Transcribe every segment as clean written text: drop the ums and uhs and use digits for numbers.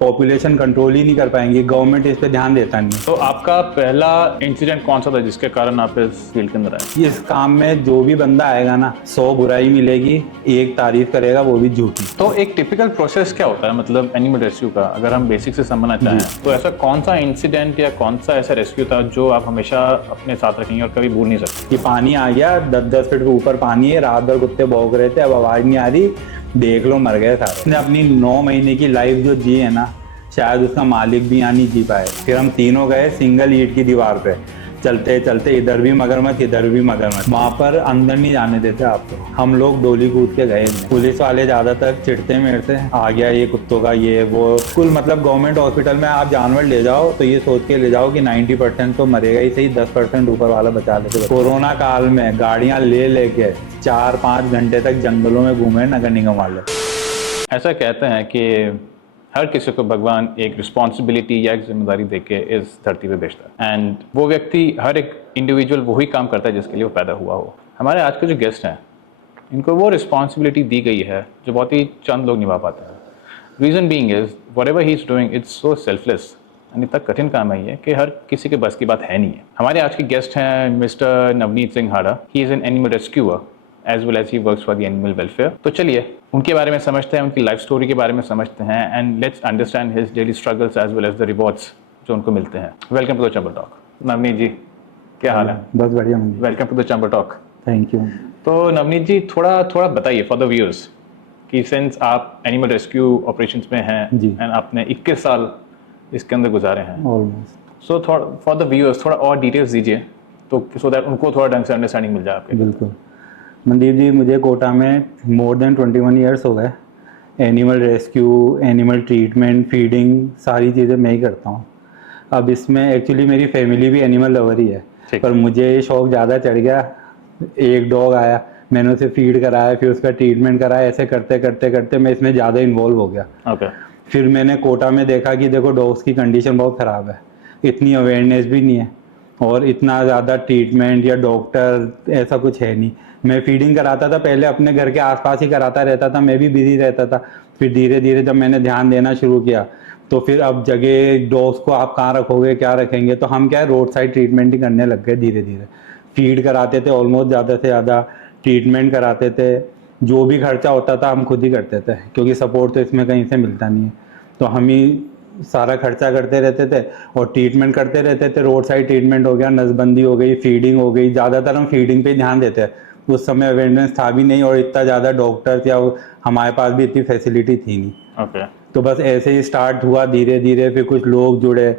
Population control ही नहीं कर पाएंगे, गवर्नमेंट इस पे ध्यान देता नहीं। तो आपका पहला इंसिडेंट कौन सा था जिसके कारण आप इस फील्ड के अंदर आए? इस काम में जो भी बंदा आएगा ना, 100 बुराई मिलेगी, एक तारीफ करेगा, वो भी झूठी। तो एक टिपिकल प्रोसेस क्या होता है, मतलब एनिमल रेस्क्यू का, अगर हम बेसिक से समझना चाहें तो ऐसा कौन सा इंसिडेंट या कौन सा ऐसा रेस्क्यू था जो आप हमेशा अपने साथ रखेंगे और कभी भूल नहीं सकते? कि पानी आ गया, 10-10 फीट के ऊपर पानी है, रात भर कुत्ते भौंक रहे थे, अब आवाज नहीं आ रही, देख लो मर गए सारे। उसने अपनी 9 महीने की लाइफ जो जी है ना, शायद उसका मालिक भी यहाँ नहीं जी पाए। फिर हम तीनों गए सिंगल ईंट की दीवार पे, चलते चलते इधर भी मगरमच्छ, इधर भी मगरमच्छ, वहां पर अंदर नहीं जाने देते आपको। हम लोग डोली कूद के गए। पुलिस वाले ज्यादातर चिढ़ते मेरते, आ गया ये कुत्तों का ये वो। कुल मतलब गवर्नमेंट हॉस्पिटल में आप जानवर ले जाओ तो ये सोच के ले जाओ कि 90% तो मरेगा ही सही, 10% ऊपर वाला बचा लेते। कोरोना काल में गाड़ियां ले लेके 4-5 घंटे तक जंगलों में घूमे नगर निगम वाले। ऐसा कहते हैं कि हर किसी को भगवान एक रिस्पॉन्सिबिलिटी या एक जिम्मेदारी देके इस धरती पे भेजता है, एंड वो व्यक्ति, हर एक इंडिविजुअल वही काम करता है जिसके लिए वो पैदा हुआ हो। हमारे आज के जो गेस्ट हैं, इनको वो रिस्पॉन्सिबिलिटी दी गई है जो बहुत ही चंद लोग निभा पाते हैं। Reason being is what ever he is doing it's so selfless, and इतना कठिन काम है ये कि हर किसी के बस की बात है नहीं है। हमारे आज के गेस्ट हैं mister Navneet Singh Hada. He is an animal rescuer as well as he works for the animal welfare. तो चलिए उनके बारे में समझते हैं, उनकी लाइफ स्टोरी के बारे में समझते हैं, and let's understand his daily struggles as well as the rewards जो उनको मिलते हैं। Welcome to the chamber talk. Navneet ji, क्या हाल है? बस बढ़िया। Welcome to the chamber talk. Thank you. तो नवनीत जी, थोड़ा बताइए फॉर द व्यूअर्स कि सिंस आप एनिमल रेस्क्यू ऑपरेशंस में हैं एंड आपने 21 साल इसके अंदर गुजारे हैं almost. So for the viewers थोड़ा और डिटेल्स दीजिए तो सो दैट उनको थोड़ा ढंग से अंडरस्टैंडिंग मिल जाए आपके। बिल्कुल मनदीप जी, मुझे कोटा में मोर देन 21 ईयर्स हो गए। Animal rescue, animal treatment, feeding, सारी चीज़ें मैं ही करता हूँ। अब इसमें एक्चुअली मेरी फैमिली भी एनिमल लवर ही है, पर मुझे ये शौक ज़्यादा चढ़ गया। एक डॉग आया, मैंने उसे फीड कराया, फिर उसका ट्रीटमेंट कराया, ऐसे करते करते करते मैं इसमें ज़्यादा इन्वॉल्व हो गया। फिर मैंने कोटा में देखा कि देखो डॉग्स की कंडीशन बहुत ख़राब है, इतनी अवेयरनेस भी नहीं है और इतना ज़्यादा ट्रीटमेंट या डॉक्टर ऐसा कुछ है नहीं। मैं फीडिंग कराता था पहले, अपने घर के आसपास ही कराता रहता था, मैं भी बिजी रहता था। फिर धीरे धीरे जब मैंने ध्यान देना शुरू किया तो फिर अब जगह डॉग्स को आप कहाँ रखोगे, क्या रखेंगे, तो हम क्या है रोड साइड ट्रीटमेंट ही करने लग गए। धीरे धीरे फीड कराते थे, ऑलमोस्ट ज़्यादा से ज़्यादा ट्रीटमेंट कराते थे। जो भी खर्चा होता था हम खुद ही करते थे, क्योंकि सपोर्ट तो इसमें कहीं से मिलता नहीं है, तो हम ही सारा खर्चा करते रहते थे और ट्रीटमेंट करते रहते थे। रोड साइड ट्रीटमेंट हो गया, नसबंदी हो गई, फीडिंग हो गई। ज़्यादातर हम फीडिंग पे ध्यान देते हैं, उस समय अवेयरनेस था भी नहीं और इतना ज़्यादा डॉक्टर्स या हमारे पास भी इतनी फैसिलिटी थी नहीं। तो बस ऐसे ही स्टार्ट हुआ धीरे धीरे। फिर कुछ लोग जुड़े,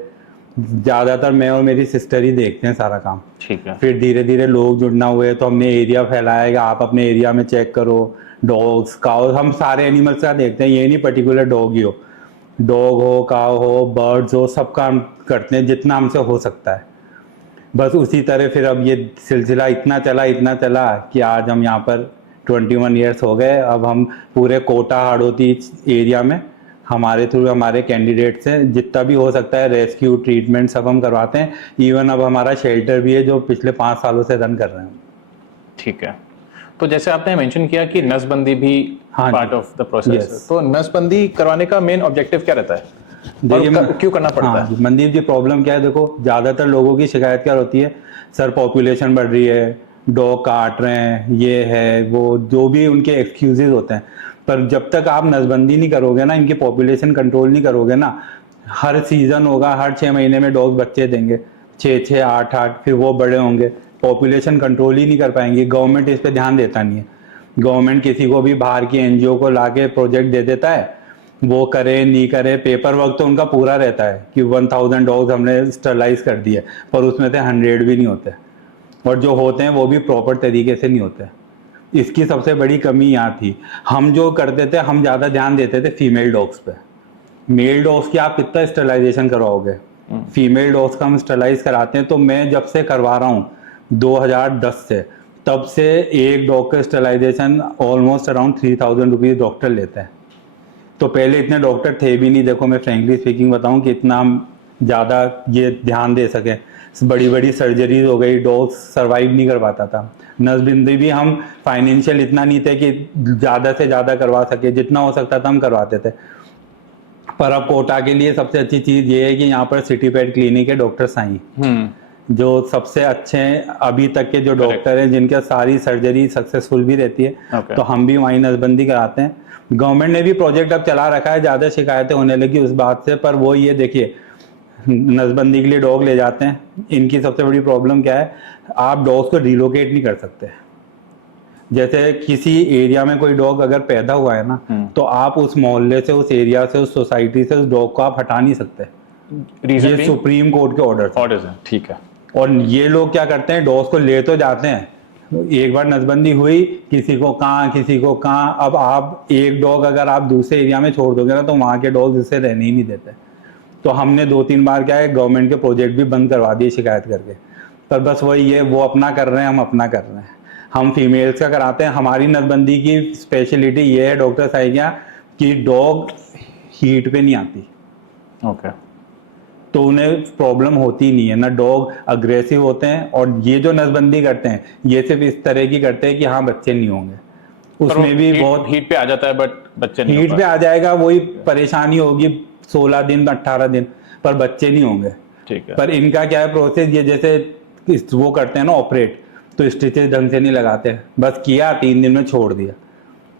ज़्यादातर मैं और मेरी सिस्टर ही देखते हैं सारा काम। ठीक है। फिर धीरे धीरे लोग जुड़ना हुए तो हमने एरिया फैलाया कि आप अपने एरिया में चेक करो, डॉग्स, काउ, हम सारे एनिमल्स का देखते हैं, ये नहीं पर्टिकुलर डॉग ही हो, डॉग हो, काव हो, बर्ड्स हो, सब काम करते हैं जितना हमसे हो सकता है। बस उसी तरह फिर अब ये सिलसिला इतना चला कि आज हम यहाँ पर 21 ईयर्स हो गए। अब हम पूरे कोटा हाड़ौती एरिया में हमारे थ्रू हमारे कैंडिडेट से जितना भी हो सकता है रेस्क्यू ट्रीटमेंट सब हम करवाते हैं। इवन अब हमारा शेल्टर भी है जो पिछले 5 सालों से रन कर रहे हैं। ठीक है। तो जैसे आपने मेंशन किया कि नसबंदी भी पार्ट ऑफ द प्रोसेस, तो नसबंदी करवाने का मेन ऑब्जेक्टिव क्या रहता है? क्यों करना पड़ता है? मनदीप जी, प्रॉब्लम क्या है, देखो ज़्यादातर लोगों की शिकायत क्या होती है, सर पॉपुलेशन बढ़ रही है, डॉग काट रहे हैं, ये है वो, जो भी उनके एक्सक्यूजेज होते हैं। पर जब तक आप नसबंदी नहीं करोगे ना, इनकी पॉपुलेशन कंट्रोल नहीं करोगे ना, हर सीजन होगा, हर 6 महीने में डॉग बच्चे देंगे, 6-6, 8-8, फिर वो बड़े होंगे, पॉपुलेशन कंट्रोल ही नहीं कर पाएंगे। गवर्नमेंट इस पे ध्यान देता नहीं है। गवर्नमेंट किसी को भी बाहर की एनजीओ को लाके प्रोजेक्ट दे देता है, वो करे नहीं करे, पेपर वर्क तो उनका पूरा रहता है कि 1000 डॉग्स हमने स्टरलाइज कर दिए, पर उसमें से 100 भी नहीं होते, और जो होते हैं वो भी प्रॉपर तरीके से नहीं होते। इसकी सबसे बड़ी कमी यहाँ थी। हम जो करते थे, हम ज़्यादा ध्यान देते थे फीमेल डॉग्स पे। मेल डॉग्स की आप कितना स्टरलाइजेशन करवाओगे, फीमेल डॉग्स का हम स्टरलाइज कराते हैं। तो मैं जब से करवा रहा हूँ 2010 से, तब से एक डॉग का sterilisation almost around 3000 rupees doctor लेते हैं। तो पहले इतने डॉक्टर थे भी नहीं, देखो मैं फ्रेंकली स्पीकिंग बताऊं कि इतना ज़्यादा ये ध्यान दे सके। बड़ी बड़ी सर्जरीज हो गई, डॉग्स सर्वाइव नहीं कर पाता था। नसबंदी भी हम फाइनेंशियल इतना नहीं थे कि ज़्यादा से ज़्यादा करवा सके, जितना हो सकता था हम करवाते थे। पर अब कोटा के लिए सबसे अच्छी चीज़ ये है कि यहाँ पर सिटी पेट क्लिनिक है, डॉक्टर साईं, जो सबसे अच्छे हैं अभी तक के जो डॉक्टर हैं, जिनके सारी सर्जरी सक्सेसफुल भी रहती है। Okay. तो हम भी वहीं नसबंदी कराते हैं। गवर्नमेंट ने भी प्रोजेक्ट अब चला रखा है, ज़्यादा शिकायतें होने लगी उस बात से, पर वो ये देखिए नसबंदी के लिए डॉग ले जाते हैं, इनकी सबसे बड़ी प्रॉब्लम क्या है, आप डॉग्स को रिलोकेट नहीं कर सकते। जैसे किसी एरिया में कोई डॉग अगर पैदा हुआ है ना, तो आप उस मोहल्ले से, उस एरिया से, उस सोसाइटी से उस डॉग को आप हटा नहीं सकते। रीजन ये सुप्रीम कोर्ट के ऑर्डर्स हैं, ठीक है। और ये लोग क्या करते हैं, डॉग्स को ले तो जाते हैं, एक बार नसबंदी हुई, किसी को कहाँ किसी को कहाँ, अब आप एक डॉग अगर आप दूसरे एरिया में छोड़ दोगे ना, तो वहाँ के डॉग इसे रहने ही नहीं देते। तो हमने 2-3 बार क्या है, गवर्नमेंट के प्रोजेक्ट भी बंद करवा दिए शिकायत करके। पर बस वही है, वो अपना कर रहे हैं, हम अपना कर रहे हैं। हम फीमेल्स का कराते हैं। हमारी नसबंदी की स्पेशलिटी ये है डॉक्टर साहिया कि डॉग हीट पे नहीं आती, ओके। तो उन्हें प्रॉब्लम होती नहीं है ना, डॉग अग्रेसिव होते हैं। और ये जो नसबंदी करते हैं ये सिर्फ इस तरह की करते हैं कि हाँ बच्चे नहीं होंगे, उसमें भी बहुत हीट पे आ जाता है, बट बच्चे नहीं हीट पे आ जाएगा, वही परेशानी होगी 16 दिन 18 दिन, पर बच्चे नहीं होंगे। ठीक है। पर इनका क्या है प्रोसेस, ये जैसे वो करते हैं ना ऑपरेट, तो स्टिचेस ढंग से नहीं लगाते, बस किया 3 दिन में छोड़ दिया।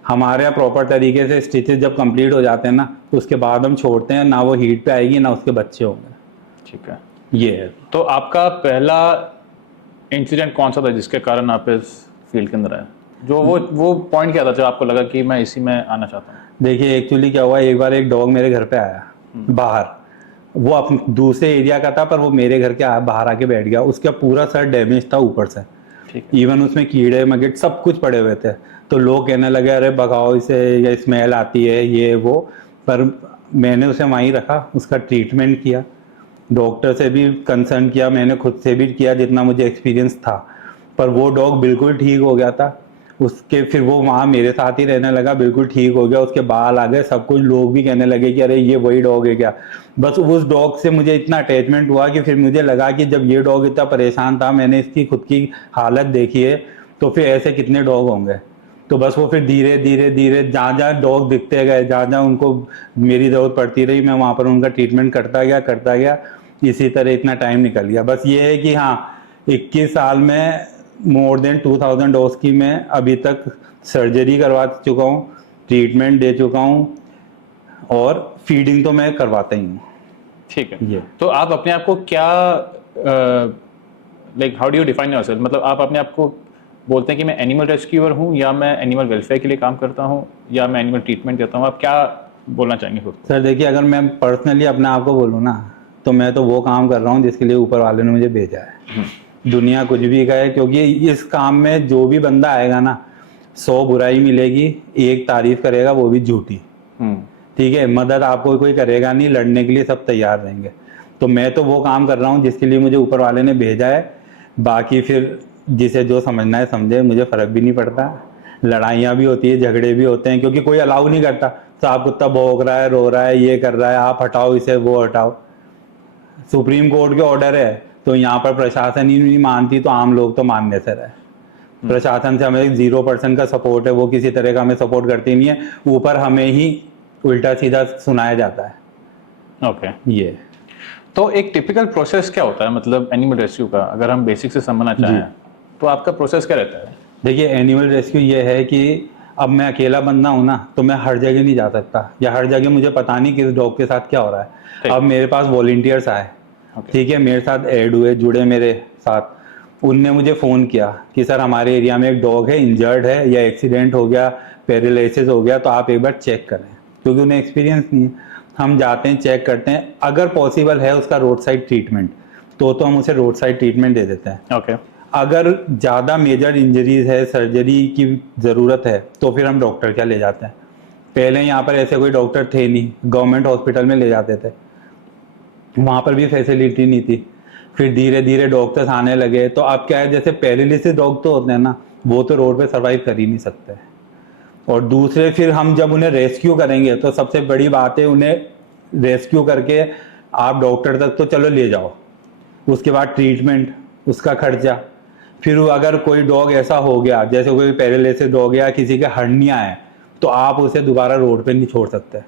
हमारे यहाँ प्रॉपर तरीके से स्टिचेस जब कंप्लीट हो जाते हैं ना, उसके बाद हम छोड़ते हैं, ना वो हीट पे आएगी ना उसके बच्चे होंगे। ठीक है। ये है। तो आपका पहला इंसिडेंट कौन सा था जिसके कारण आप इस फील्ड के अंदर आए? जो वो पॉइंट क्या था जब आपको लगा कि मैं इसी में आना चाहता हूँ? देखिए एक्चुअली क्या हुआ, एक बार एक डॉग मेरे घर पे आया बाहर, वो अपने दूसरे एरिया का था, पर वो मेरे घर के बाहर आके बैठ गया। उसका पूरा सर डैमेज था ऊपर से, इवन उसमें कीड़े मगिट सब कुछ पड़े हुए थे। तो लोग कहने लगे अरे भगाओ इसे, या स्मेल आती है ये वो। पर मैंने उसे वहीं रखा, उसका ट्रीटमेंट किया, डॉक्टर से भी कंसर्न किया, मैंने खुद से भी किया जितना मुझे एक्सपीरियंस था। पर वो डॉग बिल्कुल ठीक हो गया था। उसके फिर वो वहाँ मेरे साथ ही रहने लगा, बिल्कुल ठीक हो गया, उसके बाल आ गए, सब कुछ। लोग भी कहने लगे कि अरे ये वही डॉग है क्या। बस उस डॉग से मुझे इतना अटैचमेंट हुआ कि फिर मुझे लगा कि जब ये डॉग इतना परेशान था, मैंने इसकी खुद की हालत देखी है, तो फिर ऐसे कितने डॉग होंगे। तो बस वो फिर धीरे धीरे धीरे जहाँ जहाँ डॉग दिखते गए, जहाँ जहाँ उनको मेरी ज़रूरत पड़ती रही, मैं वहाँ पर उनका ट्रीटमेंट करता गया। इसी तरह इतना टाइम निकल गया। बस ये है कि हाँ 21 साल में मोर देन 2000 डॉग्स की मैं अभी तक सर्जरी करवा चुका हूँ, ट्रीटमेंट दे चुका हूँ, और फीडिंग तो मैं करवाता ही हूँ। ठीक है। ये तो आप अपने आप को क्या like how do you define yourself? मतलब आप अपने आप को बोलते हैं कि मैं एनिमल रेस्क्यूअर हूँ, या मैं एनिमल वेलफेयर के लिए काम करता हूँ, या मैं एनिमल ट्रीटमेंट देता हूँ? आप क्या बोलना चाहेंगे खुद को? सर देखिए, अगर मैं पर्सनली अपने आप को बोलूँ ना, तो मैं तो वो काम कर रहा हूँ जिसके लिए ऊपर वाले ने मुझे भेजा है। दुनिया कुछ भी कहे, क्योंकि इस काम में जो भी बंदा आएगा ना, 100 बुराई मिलेगी, एक तारीफ करेगा वो भी झूठी। ठीक है, मदद आपको कोई करेगा नहीं, लड़ने के लिए सब तैयार रहेंगे। तो मैं तो वो काम कर रहा हूँ जिसके लिए मुझे ऊपर वाले ने भेजा है। बाकी फिर जिसे जो समझना है समझे, मुझे फ़र्क भी नहीं पड़ता। लड़ाइयाँ भी होती है, झगड़े भी होते हैं, क्योंकि कोई अलाउ नहीं करता। तो आप कुत्ता भौंक रहा है, रो रहा है, ये कर रहा है, आप हटाओ इसे, वो हटाओ। सुप्रीम कोर्ट के ऑर्डर है, तो यहाँ पर प्रशासन ही नहीं मानती, तो आम लोग तो मानने से रहे। प्रशासन से हमें 0% का सपोर्ट है, वो किसी तरह का हमें सपोर्ट करती नहीं है, ऊपर हमें ही उल्टा सीधा सुनाया जाता है। ओके। ये तो एक टिपिकल प्रोसेस क्या होता है, मतलब एनिमल रेस्क्यू का, अगर हम बेसिक से समझना चाहें तो आपका प्रोसेस क्या रहता है? देखिए, एनिमल रेस्क्यू ये है कि अब मैं अकेला बंदा हूँ ना, तो मैं हर जगह नहीं जा सकता, या हर जगह मुझे पता नहीं किस डॉग के साथ क्या हो रहा है। अब मेरे पास वॉलंटियर्स आए, ठीक है, मेरे साथ ऐड हुए, जुड़े मेरे साथ। उनने मुझे फ़ोन किया कि सर हमारे एरिया में एक डॉग है, इंजर्ड है, या एक्सीडेंट हो गया, पैरालिसिस हो गया, तो आप एक बार चेक करें। क्योंकि उन्हें एक्सपीरियंस नहीं है। हम जाते हैं, चेक करते हैं, अगर पॉसिबल है उसका रोड साइड ट्रीटमेंट, तो हम उसे रोड साइड ट्रीटमेंट दे देते हैं। ओके। अगर ज़्यादा मेजर इंजरीज है, सर्जरी की ज़रूरत है, तो फिर हम डॉक्टर क्या ले जाते हैं। पहले यहाँ पर ऐसे कोई डॉक्टर थे नहीं, गवर्नमेंट हॉस्पिटल में ले जाते थे, वहाँ पर भी फैसिलिटी नहीं थी। फिर धीरे धीरे डॉक्टर्स आने लगे, तो अब क्या है, जैसे पैरालिसिस डॉग तो होते हैं ना, वो तो रोड पे सर्वाइव कर ही नहीं सकते। और दूसरे फिर हम जब उन्हें रेस्क्यू करेंगे, तो सबसे बड़ी बात है, उन्हें रेस्क्यू करके आप डॉक्टर तक तो चलो ले जाओ, उसके बाद ट्रीटमेंट, उसका खर्चा। फिर अगर कोई डॉग ऐसा हो गया, जैसे कोई पैरालिसिस डॉग या किसी के हर्निया है, तो आप उसे दोबारा रोड पे नहीं छोड़ सकते।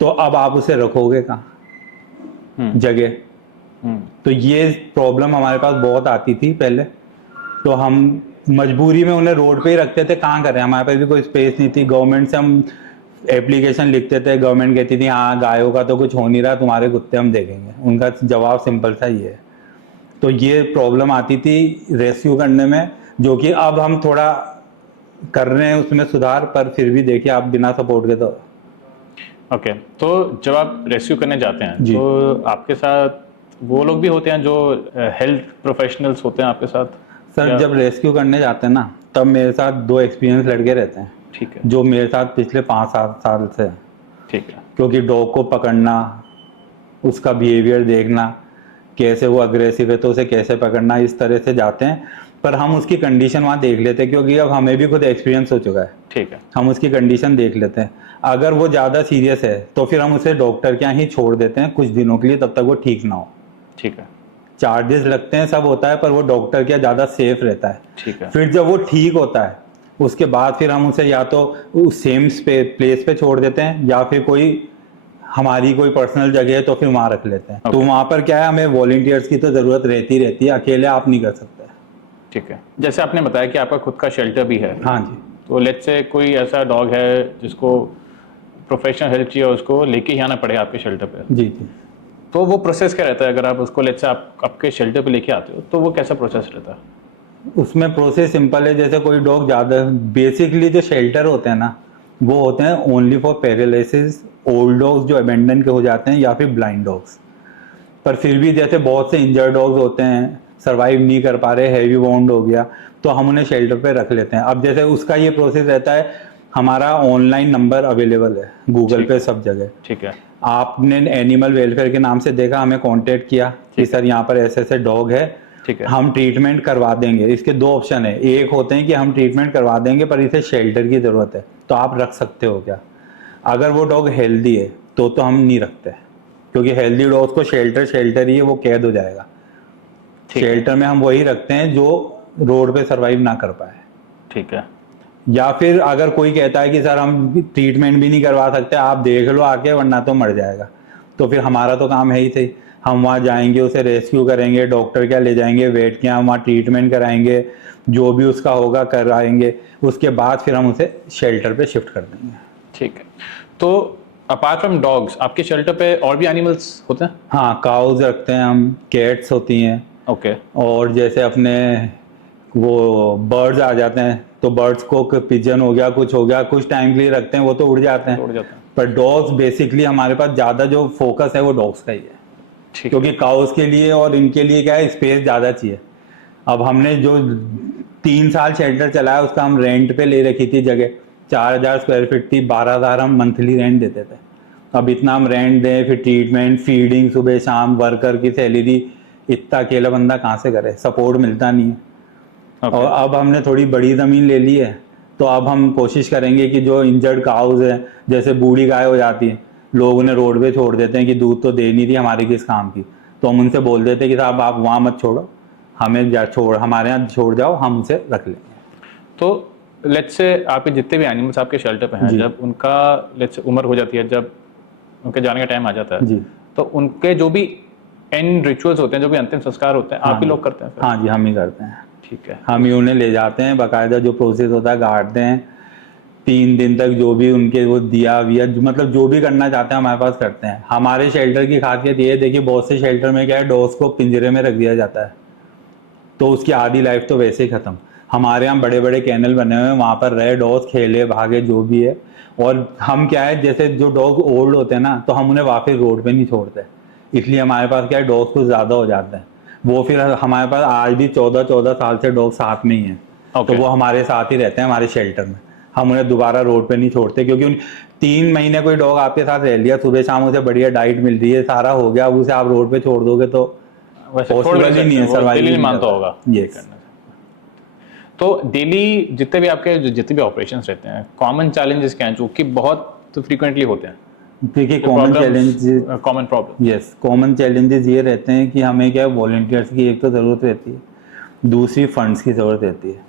तो अब आप उसे रखोगे कहाँ जगह। तो ये प्रॉब्लम हमारे पास बहुत आती थी पहले, तो हम मजबूरी में उन्हें रोड पे ही रखते थे। कहाँ करें, हमारे पास भी कोई स्पेस नहीं थी। गवर्नमेंट से हम एप्लीकेशन लिखते थे, गवर्नमेंट कहती थी हाँ गायों का तो कुछ हो नहीं रहा, तुम्हारे कुत्ते हम देखेंगे। उनका जवाब सिंपल सा ही है। तो ये प्रॉब्लम आती थी रेस्क्यू करने में, जो कि अब हम थोड़ा कर रहे हैं उसमें सुधार, पर फिर भी देखिए आप बिना सपोर्ट के तो। ओके, तो जब आप रेस्क्यू करने जाते हैं जी। तो आपके साथ वो लोग भी होते हैं जो हेल्थ प्रोफेशनल्स होते हैं आपके साथ? सर जब रेस्क्यू करने जाते हैं ना, तब मेरे साथ 2 एक्सपीरियंस लड़के रहते हैं। ठीक है, जो मेरे साथ पिछले 5-7 साल से हैं। ठीक है, क्योंकि डॉग को पकड़ना, उसका बिहेवियर देखना, कैसे वो अग्रेसिव है तो उसे कैसे पकड़ना, इस तरह से जाते हैं। पर हम उसकी कंडीशन वहाँ देख लेते हैं, क्योंकि अब हमें भी खुद एक्सपीरियंस हो चुका है। ठीक है, हम उसकी कंडीशन देख लेते हैं। अगर वो ज़्यादा सीरियस है तो फिर हम उसे डॉक्टर के यहाँ ही छोड़ देते हैं कुछ दिनों के लिए, तब तक वो ठीक ना हो। ठीक है, चार्जेस लगते हैं, सब होता है, पर वो डॉक्टर के यहाँ ज़्यादा सेफ रहता है। ठीक है, फिर जब वो ठीक होता है उसके बाद फिर हम उसे या तो उस सेम प्लेस पे छोड़ देते हैं, या फिर कोई हमारी कोई पर्सनल जगह है तो फिर वहाँ रख लेते हैं। तो वहाँ पर क्या है, हमें वॉलंटियर्स की तो ज़रूरत रहती है, अकेले आप नहीं कर सकते। ठीक है। जैसे आपने बताया कि आपका खुद का शेल्टर भी है, हाँ जी। तो लेट्स से कोई ऐसा डॉग है जिसको प्रोफेशनल हेल्प चाहिए, उसको लेके ही आना पड़ेगा आपके शेल्टर पे, जी जी। तो वो प्रोसेस क्या रहता है? अगर आप उसको लेट्स से आप आपके शेल्टर पे लेके आते हो तो वो कैसा प्रोसेस रहता है? उसमें प्रोसेस सिंपल है। जैसे कोई डॉग ज़्यादा, बेसिकली जो शेल्टर होते हैं ना, वो होते हैं only for paralysis, old dogs जो अबेंडन के हो जाते हैं, या फिर ब्लाइंड डॉग्स। पर फिर भी जैसे बहुत से इंजर्ड डॉग्स होते हैं, सर्वाइव नहीं कर पा रहे, हैवी वाउंड हो गया, तो हम उन्हें शेल्टर पे रख लेते हैं। अब जैसे उसका ये प्रोसेस रहता है, हमारा ऑनलाइन नंबर अवेलेबल है गूगल पे सब जगह। ठीक है, आपने एनिमल वेलफेयर के नाम से देखा, हमें कांटेक्ट किया कि सर यहाँ पर ऐसे ऐसे डॉग है, ठीक है, हम ट्रीटमेंट करवा देंगे। इसके 2 ऑप्शन है, एक होते हैं कि हम ट्रीटमेंट करवा देंगे पर इसे शेल्टर की ज़रूरत है, तो आप रख सकते हो क्या। अगर वो डॉग हेल्दी है तो हम नहीं रखते, क्योंकि हेल्दी डॉग्स को शेल्टर ही है, वो कैद हो जाएगा। शेल्टर में हम वही रखते हैं जो रोड पे सरवाइव ना कर पाए। ठीक है, या फिर अगर कोई कहता है कि सर हम ट्रीटमेंट भी नहीं करवा सकते, आप देख लो आके, वरना तो मर जाएगा, तो फिर हमारा तो काम है ही सही। हम वहाँ जाएंगे, उसे रेस्क्यू करेंगे, डॉक्टर क्या ले जाएंगे, वेट के यहाँ वहाँ ट्रीटमेंट कराएंगे, जो भी उसका होगा कराएंगे, उसके बाद फिर हम उसे शेल्टर पे शिफ्ट कर देंगे। ठीक है। तो अपार्ट फ्रॉम डॉग्स आपके शेल्टर पे और भी एनिमल्स होते हैं? हाँ, काउज रखते हैं हम, कैट्स होती हैं, ओके, और जैसे अपने वो बर्ड्स आ जाते हैं, तो बर्ड्स को पिजन हो गया, कुछ हो गया, कुछ टाइम के लिए रखते हैं, वो तो उड़ जाते हैं। उड़ जाते हैं। पर डॉग्स बेसिकली हमारे पास ज़्यादा जो फोकस है वो डॉग्स का ही है, ठीक, क्योंकि काउस के लिए और इनके लिए क्या है, स्पेस ज़्यादा चाहिए। अब हमने जो 3 साल शेल्टर चलाया, उसका हम रेंट पे ले रखी थी जगह, 4000 स्क्वायर फीट थी, 12,000 हम मंथली रेंट देते थे। अब इतना हम रेंट दें, फिर ट्रीटमेंट, फीडिंग, सुबह शाम, वर्कर की सैलरी, इतना अकेला बंदा कहाँ से करे, सपोर्ट मिलता नहीं है। और अब हमने थोड़ी बड़ी ज़मीन ले ली है, तो अब हम कोशिश करेंगे कि जो इंजर्ड काउज है, जैसे बूढ़ी गाय हो जाती है, लोग उन्हें रोड पे छोड़ देते हैं कि दूध तो दे नहीं रही, हमारे किस काम की, तो हम उनसे बोल देते हैं कि साहब आप वहाँ मत छोड़ो, हमें हमारे यहाँ छोड़ जाओ, हम उसे रख लेंगे। तो लेट्स से आपके जितने भी एनिमल्स आपके शेल्टर पे हैं, जब उनका लेट्स से उम्र हो जाती है, जब उनके जाने का टाइम आ जाता है जी, तो उनके जो भी एंड रिचुअल्स होते हैं, जो भी अंतिम संस्कार होते हैं, आप ही लोग करते हैं फिर? हाँ जी, हम ही करते हैं। ठीक है, हम ही उन्हें ले जाते हैं, बाकायदा जो प्रोसेस होता है काटते हैं, 3 दिन तक जो भी उनके वो दिया विया, मतलब जो भी करना चाहते हैं हमारे पास करते हैं। हमारे शेल्टर की खासियत ये है, देखिए बहुत से शेल्टर में क्या है, डॉग्स को पिंजरे में रख दिया जाता है, तो उसकी आधी लाइफ तो वैसे ही खत्म। हमारे यहाँ बड़े बड़े कैनल बने हुए हैं, वहाँ पर रहे डॉग्स, खेले भागे जो भी है। और हम क्या है, जैसे जो डॉग ओल्ड होते हैं ना, तो हम उन्हें वापस रोड पे नहीं छोड़ते, इसलिए हमारे पास क्या है, डॉग्स कुछ ज़्यादा हो जाते हैं। वो फिर हमारे पास आज भी 14-14 साल से डॉग साथ में ही हैं, तो वो हमारे साथ ही रहते हैं हमारे शेल्टर में। हम उन्हें दोबारा रोड पे नहीं छोड़ते, क्योंकि उन 3 महीने कोई डॉग आपके साथ रह लिया, सुबह शाम उसे बढ़िया डाइट मिल रही है, सारा हो गया, अब उसे आप रोड पे छोड़ दोगे तो पॉसिबल ही नहीं है, सर्वाइव नहीं मानता होगा। यस। तो डेली जितने भी आपके जितने भी ऑपरेशंस रहते हैं, कॉमन चैलेंजेस क्या हैं जो कि बहुत फ्रीक्वेंटली होते हैं? देखिए कॉमन चैलेंजेस ये रहते हैं कि हमें क्या, वॉलंटियर्स की एक तो ज़रूरत रहती है, दूसरी फंड्स की ज़रूरत रहती है।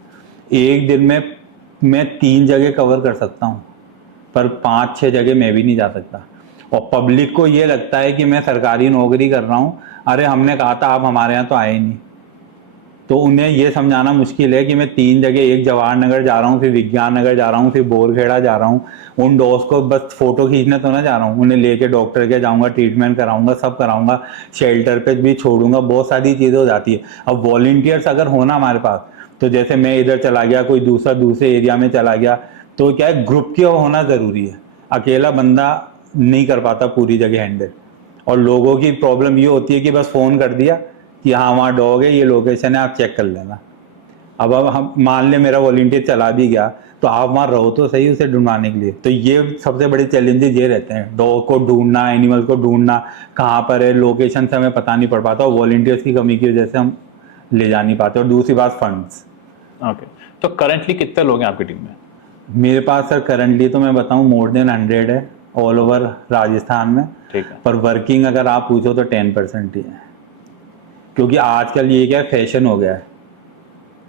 एक दिन में मैं 3 जगह कवर कर सकता हूँ, पर 5-6 जगह मैं भी नहीं जा सकता। और पब्लिक को ये लगता है कि मैं सरकारी नौकरी कर रहा हूँ, अरे हमने कहा था आप हमारे यहाँ तो आए ही नहीं। तो उन्हें ये समझाना मुश्किल है कि मैं 3 जगह, एक जवाहर नगर जा रहा हूँ, फिर विज्ञान नगर जा रहा हूँ, फिर बोरखेड़ा जा रहा हूँ, उन डॉग्स को बस फोटो खींचने तो ना जा रहा हूँ, उन्हें लेके डॉक्टर के जाऊंगा, ट्रीटमेंट कराऊंगा, सब कराऊंगा, शेल्टर पे भी छोड़ूंगा, बहुत सारी चीज़ें हो जाती है। अब वॉलेंटियर्स अगर होना हमारे पास, तो जैसे मैं इधर चला गया, कोई दूसरे एरिया में चला गया, तो क्या है, ग्रुप की होना ज़रूरी है। अकेला बंदा नहीं कर पाता पूरी जगह हैंडल। और लोगों की प्रॉब्लम ये होती है कि बस फ़ोन कर दिया कि हाँ वहाँ डॉग है, ये लोकेशन है, आप चेक कर लेना। अब हम मान ले मेरा वॉलंटियर चला भी गया, तो आप वहाँ रहो तो सही उसे ढूंढवाने के लिए। तो ये सबसे बड़े चैलेंजेस ये रहते हैं, डॉग को ढूंढना, एनिमल को ढूंढना, कहाँ पर है, लोकेशन से हमें पता नहीं पड़ पाता, और वॉलंटियर्स की कमी की वजह से हम ले जा नहीं पाते। और दूसरी बात फंड्स। ओके, तो करंटली कितने लोग हैं आपकी टीम में? मेरे पास सर करंटली तो मैं बताऊँ मोर देन 100 है ऑल ओवर राजस्थान में। ठीक है। पर वर्किंग अगर आप पूछो तो 10% ही है, क्योंकि आजकल ये क्या फैशन हो गया है,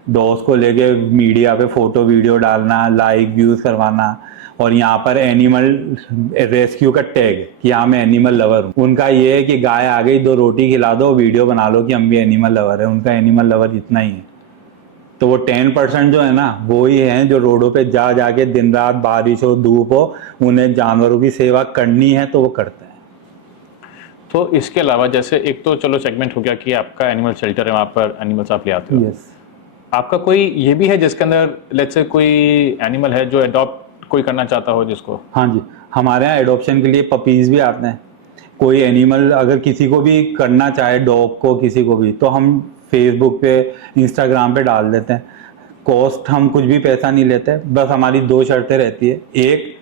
डॉग्स को लेके मीडिया पे फोटो वीडियो डालना, लाइक व्यूज करवाना, और यहाँ पर एनिमल रेस्क्यू का टैग कि हाँ मैं एनिमल लवर हूँ। उनका ये है कि गाय आ गई, 2 रोटी खिला दो, वीडियो बना लो कि हम भी एनिमल लवर है। उनका एनिमल लवर इतना ही है। तो वो 10% जो है ना, वो ही है जो रोडों पे जा जाके दिन रात, बारिश हो धूप हो, उन्हें जानवरों की सेवा करनी है तो वो करते हैं। तो इसके अलावा जैसे एक तो चलो सेगमेंट हो गया कि आपका एनिमल शेल्टर है, वहाँ पर एनिमल्स आप ले आते हो। यस। आपका कोई ये भी है जिसके अंदर लेट्स से कोई एनिमल है जो अडॉप्ट कोई करना चाहता हो जिसको? हाँ जी, हमारे यहाँ एडॉप्शन के लिए पपीज भी आते हैं। कोई एनिमल अगर किसी को भी करना चाहे, डॉग को किसी को भी, तो हम फेसबुक पे, इंस्टाग्राम पे डाल देते हैं। कॉस्ट हम कुछ भी पैसा नहीं लेते, बस हमारी 2 शर्तें रहती है। एक,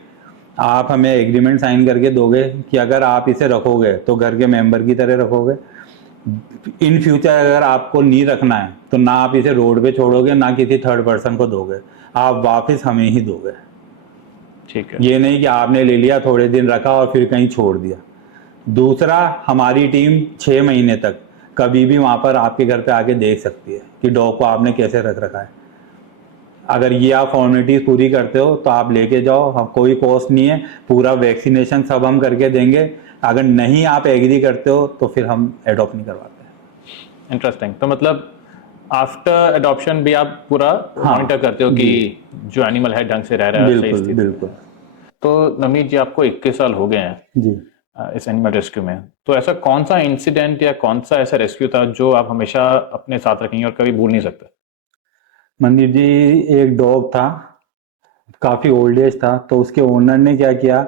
आप हमें एग्रीमेंट साइन करके दोगे कि अगर आप इसे रखोगे तो घर के मेंबर की तरह रखोगे। इन फ्यूचर अगर आपको नहीं रखना है तो ना आप इसे रोड पे छोड़ोगे, ना किसी थर्ड पर्सन को दोगे, आप वापस हमें ही दोगे। ठीक है। ये नहीं कि आपने ले लिया, थोड़े दिन रखा और फिर कहीं छोड़ दिया। दूसरा, हमारी टीम 6 महीने तक कभी भी वहां पर आपके घर पे आके देख सकती है कि डॉग को आपने कैसे रख रखा है। अगर ये आप फॉर्मेलिटीज पूरी करते हो तो आप लेके जाओ, हम कोई कॉस्ट नहीं है, पूरा वैक्सीनेशन सब हम करके देंगे। अगर नहीं आप एग्री करते हो तो फिर हम एडॉप्ट नहीं करवाते। इंटरेस्टिंग। तो मतलब आफ्टर अडॉप्शन भी आप पूरा मॉनिटर करते हो कि जो एनिमल है ढंग से रह रहा है, सही बिल्कुल स्थिति में। बिल्कुल। तो नवनीत जी, आपको 21 साल हो गए हैं जी। इस एनिमल रेस्क्यू में। तो ऐसा कौन सा इंसिडेंट या कौन सा ऐसा रेस्क्यू था जो आप हमेशा अपने साथ रखेंगे और कभी भूल नहीं सकते? मंदिर जी, एक डॉग था, काफ़ी ओल्ड एज था, तो उसके ओनर ने क्या किया,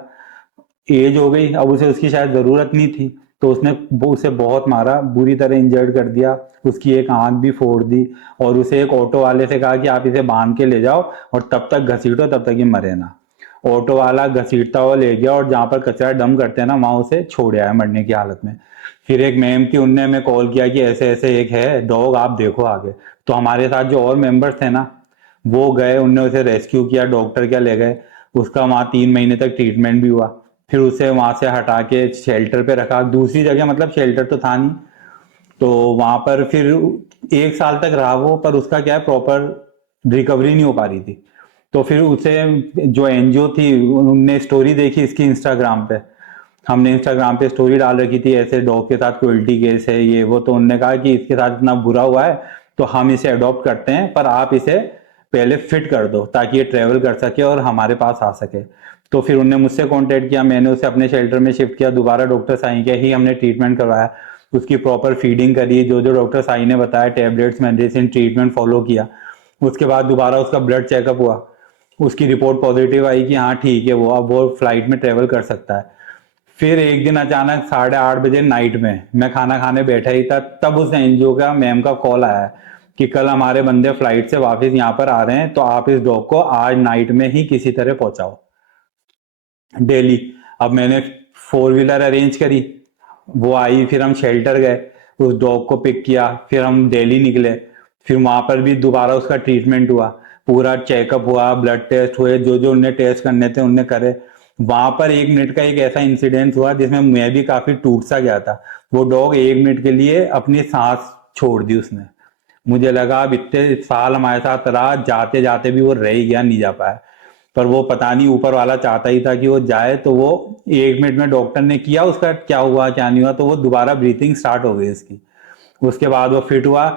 एज हो गई, अब उसे उसकी शायद ज़रूरत नहीं थी, तो उसने उसे बहुत मारा, बुरी तरह इंजर्ड कर दिया, उसकी एक आंख भी फोड़ दी, और उसे एक ऑटो वाले से कहा कि आप इसे बांध के ले जाओ और तब तक घसीटो, तब तक ये मरे ना। ऑटो वाला घसीटता हुआ ले गया और जहाँ पर कचरा डंप करते हैं ना, वहाँ उसे छोड़ आया मरने की हालत में। फिर एक मैम थी, उनने हमें कॉल किया कि ऐसे ऐसे एक है डॉग, आप देखो आगे। तो हमारे साथ जो और मेंबर्स थे ना, वो गए, उनने उसे रेस्क्यू किया, डॉक्टर क्या ले गए, उसका वहाँ 3 महीने तक ट्रीटमेंट भी हुआ। फिर उसे वहाँ से हटा के शेल्टर पे रखा, दूसरी जगह, मतलब शेल्टर तो था नहीं, तो वहाँ पर फिर 1 साल तक रहा वो, पर उसका क्या है, प्रॉपर रिकवरी नहीं हो पा रही थी। तो फिर उसे जो एनजीओ थी, उनने स्टोरी देखी इसकी इंस्टाग्राम पे, हमने इंस्टाग्राम पे स्टोरी डाल रखी थी, ऐसे डॉग के साथ क्रुएल्टी केस है ये वो, तो उनने कहा कि इसके साथ इतना बुरा हुआ है तो हम इसे अडॉप्ट करते हैं, पर आप इसे पहले फिट कर दो ताकि ये ट्रेवल कर सके और हमारे पास आ सके। तो फिर उनने मुझसे कांटेक्ट किया, मैंने उसे अपने शेल्टर में शिफ्ट किया, दोबारा डॉक्टर साई के ही हमने ट्रीटमेंट करवाया, उसकी प्रॉपर फीडिंग करी, जो जो डॉक्टर साई ने बताया, टैबलेट्स, मेडिसिन, ट्रीटमेंट फॉलो किया। उसके बाद दोबारा उसका ब्लड चेकअप हुआ, उसकी रिपोर्ट पॉजिटिव आई कि हाँ ठीक है, वो अब वो फ्लाइट में ट्रेवल कर सकता है। फिर एक दिन अचानक 8:30 बजे नाइट में मैं खाना खाने बैठा ही था, तब उस एनजीओ का मैम का कॉल आया कि कल हमारे बंदे फ्लाइट से वापस यहाँ पर आ रहे हैं, तो आप इस डॉग को आज नाइट में ही किसी तरह पहुंचाओ दिल्ली। अब मैंने 4 व्हीलर अरेंज करी, वो आई, फिर हम शेल्टर गए, उस डॉग को पिक किया, फिर हम दिल्ली निकले, फिर वहां पर भी दोबारा उसका ट्रीटमेंट हुआ, पूरा चेकअप हुआ, ब्लड टेस्ट हुए, जो जो उन्हें टेस्ट करने थे उनने करे। वहां पर 1 मिनट का एक ऐसा इंसिडेंट हुआ जिसमें मैं भी काफी टूट सा गया था। वो डॉग 1 मिनट के लिए अपनी सांस छोड़ दी उसने, मुझे लगा अब इतने साल हमारे साथ रहा, जाते जाते भी वो रह ही गया, नहीं जा पाया। पर वो पता नहीं ऊपर वाला चाहता ही था कि वो जाए, तो वो 1 मिनट में डॉक्टर ने किया उसका क्या हुआ क्या नहीं हुआ, तो वो दोबारा ब्रीथिंग स्टार्ट हो गई उसकी। उसके बाद वो फिट हुआ।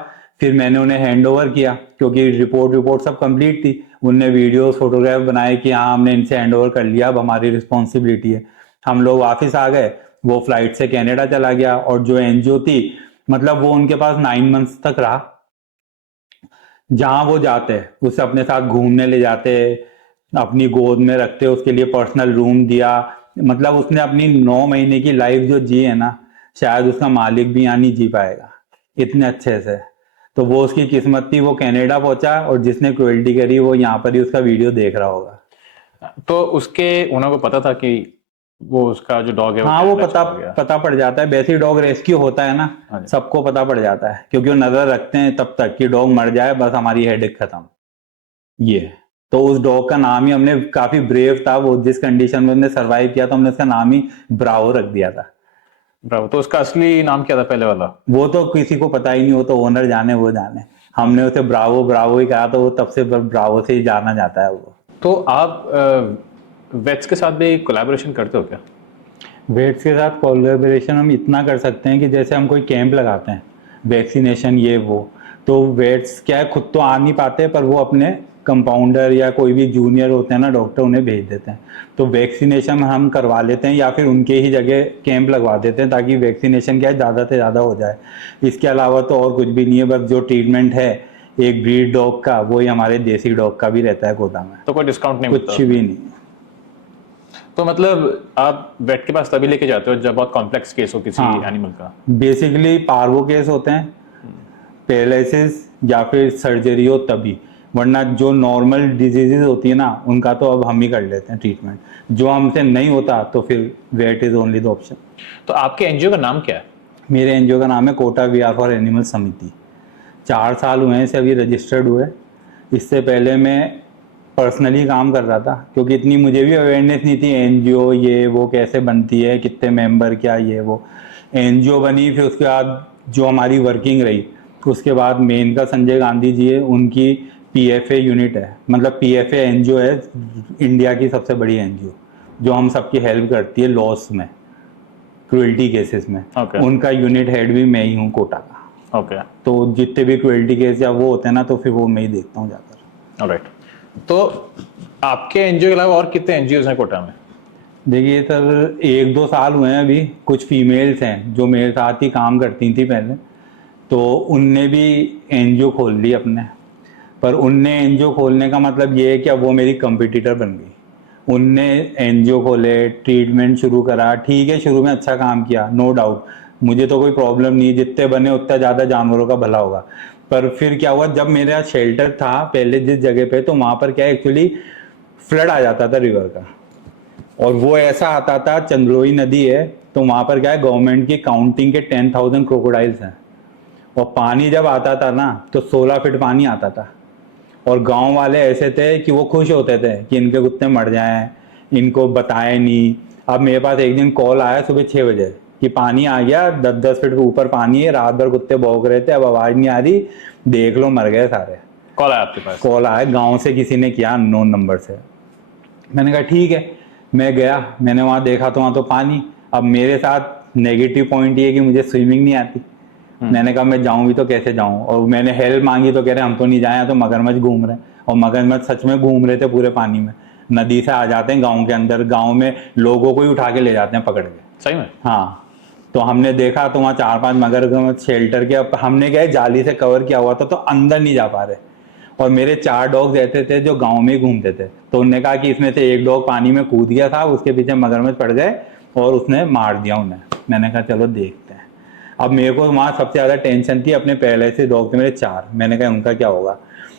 फिर मैंने उन्हें हैंड ओवर किया क्योंकि रिपोर्ट सब कंप्लीट थी। उनने वीडियोस फोटोग्राफ बनाए कि हाँ हमने इनसे हैंड ओवर कर लिया, अब हमारी रिस्पॉन्सिबिलिटी है। हम लोग वापस आ गए। वो फ्लाइट से कनाडा चला गया और जो एनजीओ थी, मतलब वो उनके पास 9 मंथ्स तक रहा। जहां वो जाते उसे अपने साथ घूमने ले जाते, अपनी गोद में रखते, उसके लिए पर्सनल रूम दिया। मतलब उसने अपनी 9 महीने की लाइफ जो जी है ना, शायद उसका मालिक भी यहाँ नहीं जी पाएगा इतने अच्छे से। तो वो उसकी किस्मत थी, वो कनाडा पहुंचा और जिसने क्रुएल्टी करी वो यहाँ पर ही उसका वीडियो देख रहा होगा। तो उसके उन्होंने पता था कि वो उसका जो डॉग है वो हाँ वो कनाडा पता चला गया? पता पड़ जाता है, वैसे ही डॉग रेस्क्यू होता है ना, हाँ जी। सबको पता पड़ जाता है क्योंकि वो नजर रखते हैं तब तक कि डॉग मर जाए, बस हमारी हेडेक खत्म। ये तो उस डॉग का नाम ही हमने, काफी ब्रेव था वो, जिस कंडीशन में उसने सरवाइव किया तो हमने उसका नाम ही ब्रावो रख दिया था। ब्रावो। तो उसका असली नाम क्या था पहले वाला? वो तो किसी को पता ही नहीं, वो तो ओनर जाने वो जाने। हमने उसे ब्रावो ब्रावो ही कहा, तो वो तब से ब्रावो से ही जाना जाता है वो। तो आप वेट्स के साथ भी कोलैबोरेशन करते हो क्या? वेट्स के साथ कोलैबोरेशन हम इतना कर सकते हैं कि जैसे हम कोई कैंप लगाते हैं, वैक्सीनेशन ये वो, तो वेट्स क्या है खुद तो आ नहीं पाते, पर वो अपने कंपाउंडर या कोई भी जूनियर होते हैं ना डॉक्टर, उन्हें भेज देते हैं। तो वैक्सीनेशन हम करवा लेते हैं या फिर उनके ही जगह कैंप लगवा देते हैं ताकि वैक्सीनेशन क्या है ज़्यादा से ज़्यादा हो जाए। इसके अलावा तो और कुछ भी नहीं है, बस जो ट्रीटमेंट है एक ब्रीड डॉग का, वही हमारे देसी डॉग का भी रहता है कोटा में। तो कोई डिस्काउंट नहीं कुछ मिलता? भी नहीं। तो मतलब आप वेट के पास तभी लेके जाते हो जब बहुत कॉम्प्लेक्स केस हो किसी हाँ। एनिमल का? बेसिकली पार्वो केस होते हैं, पैरालिसिस या फिर सर्जरी हो तभी, वरना जो नॉर्मल डिजीजेज होती है ना उनका तो अब हम ही कर लेते हैं ट्रीटमेंट। जो हमसे नहीं होता तो फिर wait is only the option. तो आपके एनजीओ का नाम क्या है? मेरे एनजीओ का नाम है Kota we are for animal Samiti. 4 साल हुए हैं इसे अभी रजिस्टर्ड हुए। इससे पहले मैं पर्सनली काम कर रहा था क्योंकि इतनी मुझे भी अवेयरनेस नहीं थी एनजीओ ये वो कैसे बनती है, कितने मेंबर क्या ये वो। एनजीओ बनी, फिर उसके बाद जो हमारी वर्किंग रही, उसके बाद मेन का संजय गांधी जी है, उनकी पीएफए यूनिट है, मतलब पीएफए एनजीओ है इंडिया की सबसे बड़ी एनजीओ, जो हम सबकी हेल्प करती है लॉस में, क्रुएल्टी केसेस में। Okay. उनका यूनिट हेड भी मैं ही हूँ कोटा का। ओके। तो जितने भी क्रुएल्टी केस या वो होते हैं ना, तो फिर वो मैं ही देखता हूँ जाकर। ऑलराइट। तो आपके एनजीओ के अलावा और कितने एनजीओ हैं कोटा में? देखिए सर, 1-2 साल हुए हैं अभी। कुछ फीमेल्स हैं जो मेरे साथ ही काम करती थी पहले, तो उनने भी एनजीओ खोल ली अपने। पर उनने एनजीओ खोलने का मतलब ये है कि अब वो मेरी कंपटीटर बन गई। उनने एनजीओ खोले, ट्रीटमेंट शुरू करा, ठीक है शुरू में अच्छा काम किया, नो डाउट, मुझे तो कोई प्रॉब्लम नहीं है, जितने बने उतना ज़्यादा जानवरों का भला होगा। पर फिर क्या हुआ, जब मेरा शेल्टर था पहले जिस जगह पे, तो वहाँ पर क्या एक्चुअली फ्लड आ जाता था रिवर का, और वो ऐसा आता था, चंद्रोई नदी है तो वहाँ पर क्या है गवर्नमेंट की काउंटिंग के 10,000 क्रोकोडाइल्स हैं, और पानी जब आता था ना तो 16 फीट पानी आता था। और गांव वाले ऐसे थे कि वो खुश होते थे कि इनके कुत्ते मर जाएं, इनको बताए नहीं। अब मेरे पास एक दिन कॉल आया सुबह 6 बजे कि पानी आ गया, 10-10 फीट ऊपर पानी है, रात भर कुत्ते भौंक रहे थे, अब आवाज नहीं आ रही, देख लो मर गए सारे। कॉल आया आपके पास? कॉल आया गांव से, किसी ने किया अननोन नंबर से। मैंने कहा ठीक है, मैं गया, मैंने वहाँ देखा तो वहाँ तो पानी। अब मेरे साथ नेगेटिव पॉइंट ये है कि मुझे स्विमिंग नहीं आती। मैंने कहा मैं जाऊँ भी तो कैसे जाऊँ, और मैंने हेल्प मांगी तो कह रहे हम तो नहीं जाए, तो मगरमच्छ घूम रहे हैं। और मगरमच्छ सच में घूम रहे थे पूरे पानी में, नदी से आ जाते हैं गाँव के अंदर, गाँव में लोगों को ही उठा के ले जाते हैं पकड़ के। सही में? हाँ, तो हमने देखा तो वहाँ 4-5 मगरमच्छ शेल्टर के, अब हमने क्या है जाली से कवर किया हुआ था तो अंदर नहीं जा पा रहे। और मेरे 4 डॉग्स ऐसे थे जो गांव में ही घूमते थे, तो उनने कहा कि इसमें से एक डॉग पानी में कूद गया था, उसके पीछे मगरमच्छ पड़ गए और उसने मार दिया उन्हें। मैंने कहा चलो देखते हैं। अब मेरे को वहाँ सबसे ज़्यादा टेंशन थी, अपने पहले से डॉग थे मेरे 4, मैंने कहा उनका क्या होगा।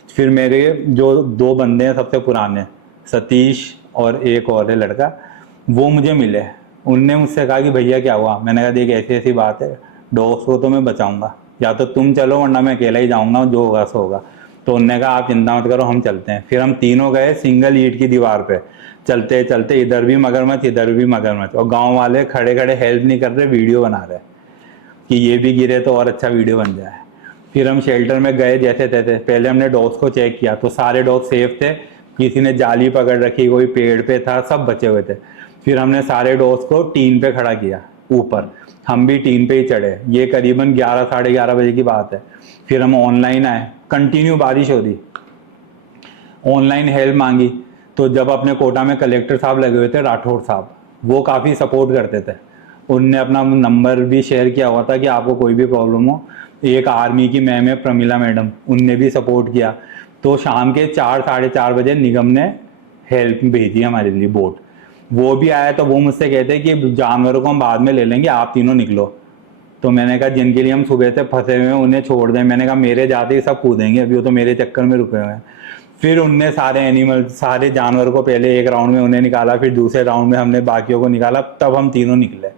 फिर मेरे जो 2 बंदे हैं सबसे पुराने, सतीश और एक और है लड़का, वो मुझे मिले। उनने मुझसे कहा कि भैया क्या हुआ। मैंने कहा देख ऐसी ऐसी बात है, डॉग्स को तो मैं बचाऊंगा, या तो तुम चलो वरना मैं अकेला ही जाऊंगा, जो होगा सो होगा। तो उनने कहा आप चिंता मत करो हम चलते हैं। फिर हम तीनों गए सिंगल ईंट की दीवार पे, चलते चलते इधर भी मगरमच्छ इधर भी मगरमच्छ, और गांव वाले खड़े खड़े हेल्प नहीं कर रहे, वीडियो बना रहे कि ये भी गिरे तो और अच्छा वीडियो बन जाए। फिर हम शेल्टर में गए जैसे तैसे, पहले हमने डॉग्स को चेक किया तो सारे डॉग सेफ थे, किसी ने जाली पकड़ रखी, कोई पेड़ पे था, सब बचे हुए थे। फिर हमने सारे डॉग्स को टीन पे खड़ा किया ऊपर, हम भी टीन पे ही चढ़े। ये करीबन 11 साढ़े 11 बजे की बात है। फिर हम ऑनलाइन आए, कंटिन्यू बारिश हो रही, ऑनलाइन हेल्प मांगी। तो जब अपने कोटा में कलेक्टर साहब लगे हुए थे, राठौर साहब, वो काफ़ी सपोर्ट करते थे। उनने अपना नंबर भी शेयर किया हुआ था कि आपको कोई भी प्रॉब्लम हो। एक आर्मी की मैम है प्रमिला मैडम, उनने भी सपोर्ट किया। तो शाम के 4 साढ़े 4 बजे निगम ने हेल्प भेजी हमारे लिए बोट। वो भी आया तो वो मुझसे कहते कि जानवरों को हम बाद में ले लेंगे, आप तीनों निकलो। तो मैंने कहा जिनके लिए हम सुबह से फंसे हुए हैं उन्हें छोड़ दें। मैंने कहा मेरे जाते ही सब कूदेंगे, अभी वो तो मेरे चक्कर में रुके हुए हैं। फिर उनने सारे एनिमल, सारे जानवर को पहले एक राउंड में उन्हें निकाला, फिर दूसरे राउंड में हमने बाकियों को निकाला, तब हम तीनों निकले।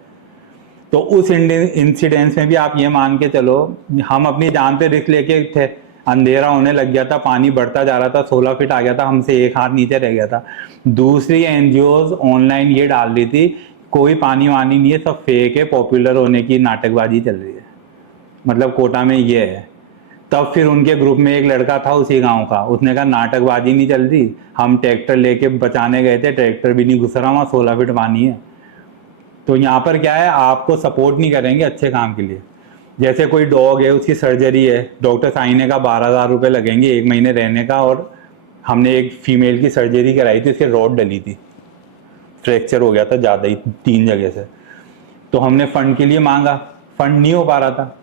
तो उस इंसिडेंस में भी आप ये मान के चलो, हम अपनी जान पे रिस्क लेके थे। अंधेरा होने लग गया था, पानी बढ़ता जा रहा था, 16 फीट आ गया था, हमसे एक हाथ नीचे रह गया था। दूसरी एनजीओज ऑनलाइन ये डाल रही थी कोई पानी वानी नहीं है, सब फेक है, पॉपुलर होने की नाटकबाजी चल रही है। मतलब कोटा में ये है। तब फिर उनके ग्रुप में एक लड़का था उसी गांव का, उसने कहा नाटकबाजी नहीं चल रही, हम ट्रैक्टर लेके बचाने गए थे, ट्रैक्टर भी नहीं घुस रहा, वहाँ 16 फीट पानी है। तो यहाँ पर क्या है, आपको सपोर्ट नहीं करेंगे अच्छे काम के लिए। जैसे कोई डॉग है, उसकी सर्जरी है, डॉक्टर साइने का 12,000 रुपये लगेंगे 1 महीने रहने का। और हमने एक फीमेल की सर्जरी कराई थी, उसकी रॉड डली थी, फ्रैक्चर हो गया था ज़्यादा ही 3 जगह से। तो हमने फंड के लिए मांगा, फंड नहीं हो पा रहा था,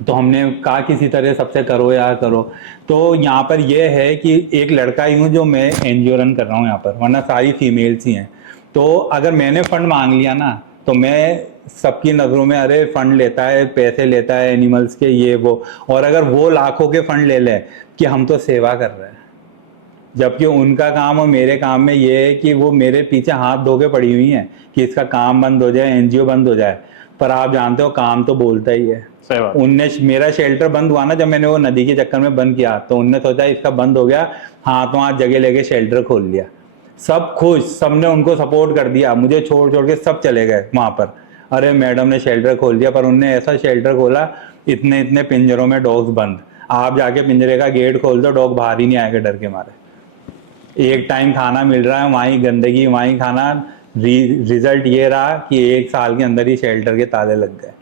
तो हमने कहा किसी तरह सबसे करो यार करो। तो यहाँ पर यह है कि एक लड़का ही हूँ जो मैं एनजीओ रन कर रहा हूँ यहाँ पर, वरना सारी फीमेल्स ही हैं। तो अगर मैंने फंड मांग लिया ना, तो मैं सबकी नज़रों में अरे फंड लेता है, पैसे लेता है एनिमल्स के, ये वो। और अगर वो लाखों के फंड ले ले कि हम तो सेवा कर रहे हैं, जबकि उनका काम और मेरे काम में ये है कि वो मेरे पीछे हाथ धो के पड़ी हुई हैं कि इसका काम बंद हो जाए, एनजीओ बंद हो जाए। पर आप जानते हो काम तो बोलता ही है। उनने मेरा शेल्टर बंद हुआ ना, जब मैंने वो नदी के चक्कर में बंद किया, तो उनने सोचा इसका बंद हो गया, हाथों हाथ जगह लेके शेल्टर खोल लिया। सब खुश, सबने उनको सपोर्ट कर दिया, मुझे छोड़ छोड़ के सब चले गए वहां पर। अरे मैडम ने शेल्टर खोल दिया, पर उनने ऐसा शेल्टर खोला, इतने इतने पिंजरों में डॉग्स बंद। आप जाके पिंजरे का गेट खोल दो, डॉग बाहर ही नहीं आएगा डर के मारे। एक टाइम खाना मिल रहा है, वहीं गंदगी, वहीं खाना। रिजल्ट ये रहा कि 1 साल के अंदर ही शेल्टर के ताले लग गए।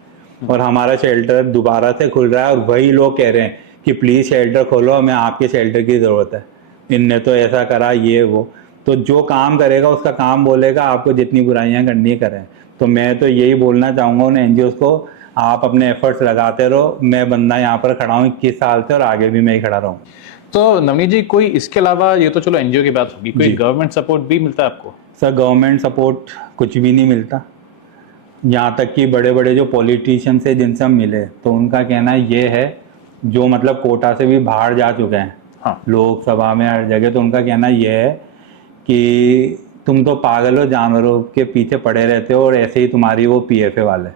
और हमारा शेल्टर दोबारा से खुल रहा है, और वही लोग कह रहे हैं कि प्लीज़ शेल्टर खोलो, हमें आपके शेल्टर की ज़रूरत है, इनने तो ऐसा करा, ये वो। तो जो काम करेगा उसका काम बोलेगा, आपको जितनी बुराइयां करनी करें। तो मैं तो यही बोलना चाहूँगा उन एनजीओ को, आप अपने एफर्ट्स लगाते रहो। मैं बंदा यहाँ पर खड़ा हूँ 21 साल से, और आगे भी मैं ही खड़ा रहूँ। तो नवनीत जी, कोई इसके अलावा, ये तो चलो एनजीओ की बात होगी, कोई गवर्नमेंट सपोर्ट भी मिलता है आपको? सर गवर्नमेंट सपोर्ट कुछ भी नहीं मिलता। यहाँ तक कि बड़े बड़े जो पॉलिटिशियन से जिनसे हम मिले, तो उनका कहना ये है, जो मतलब कोटा से भी बाहर जा चुके हैं, हाँ, लोकसभा में हर जगह, तो उनका कहना ये है कि तुम तो पागल हो, जानवरों के पीछे पड़े रहते हो, और ऐसे ही तुम्हारी वो पीएफए वाले,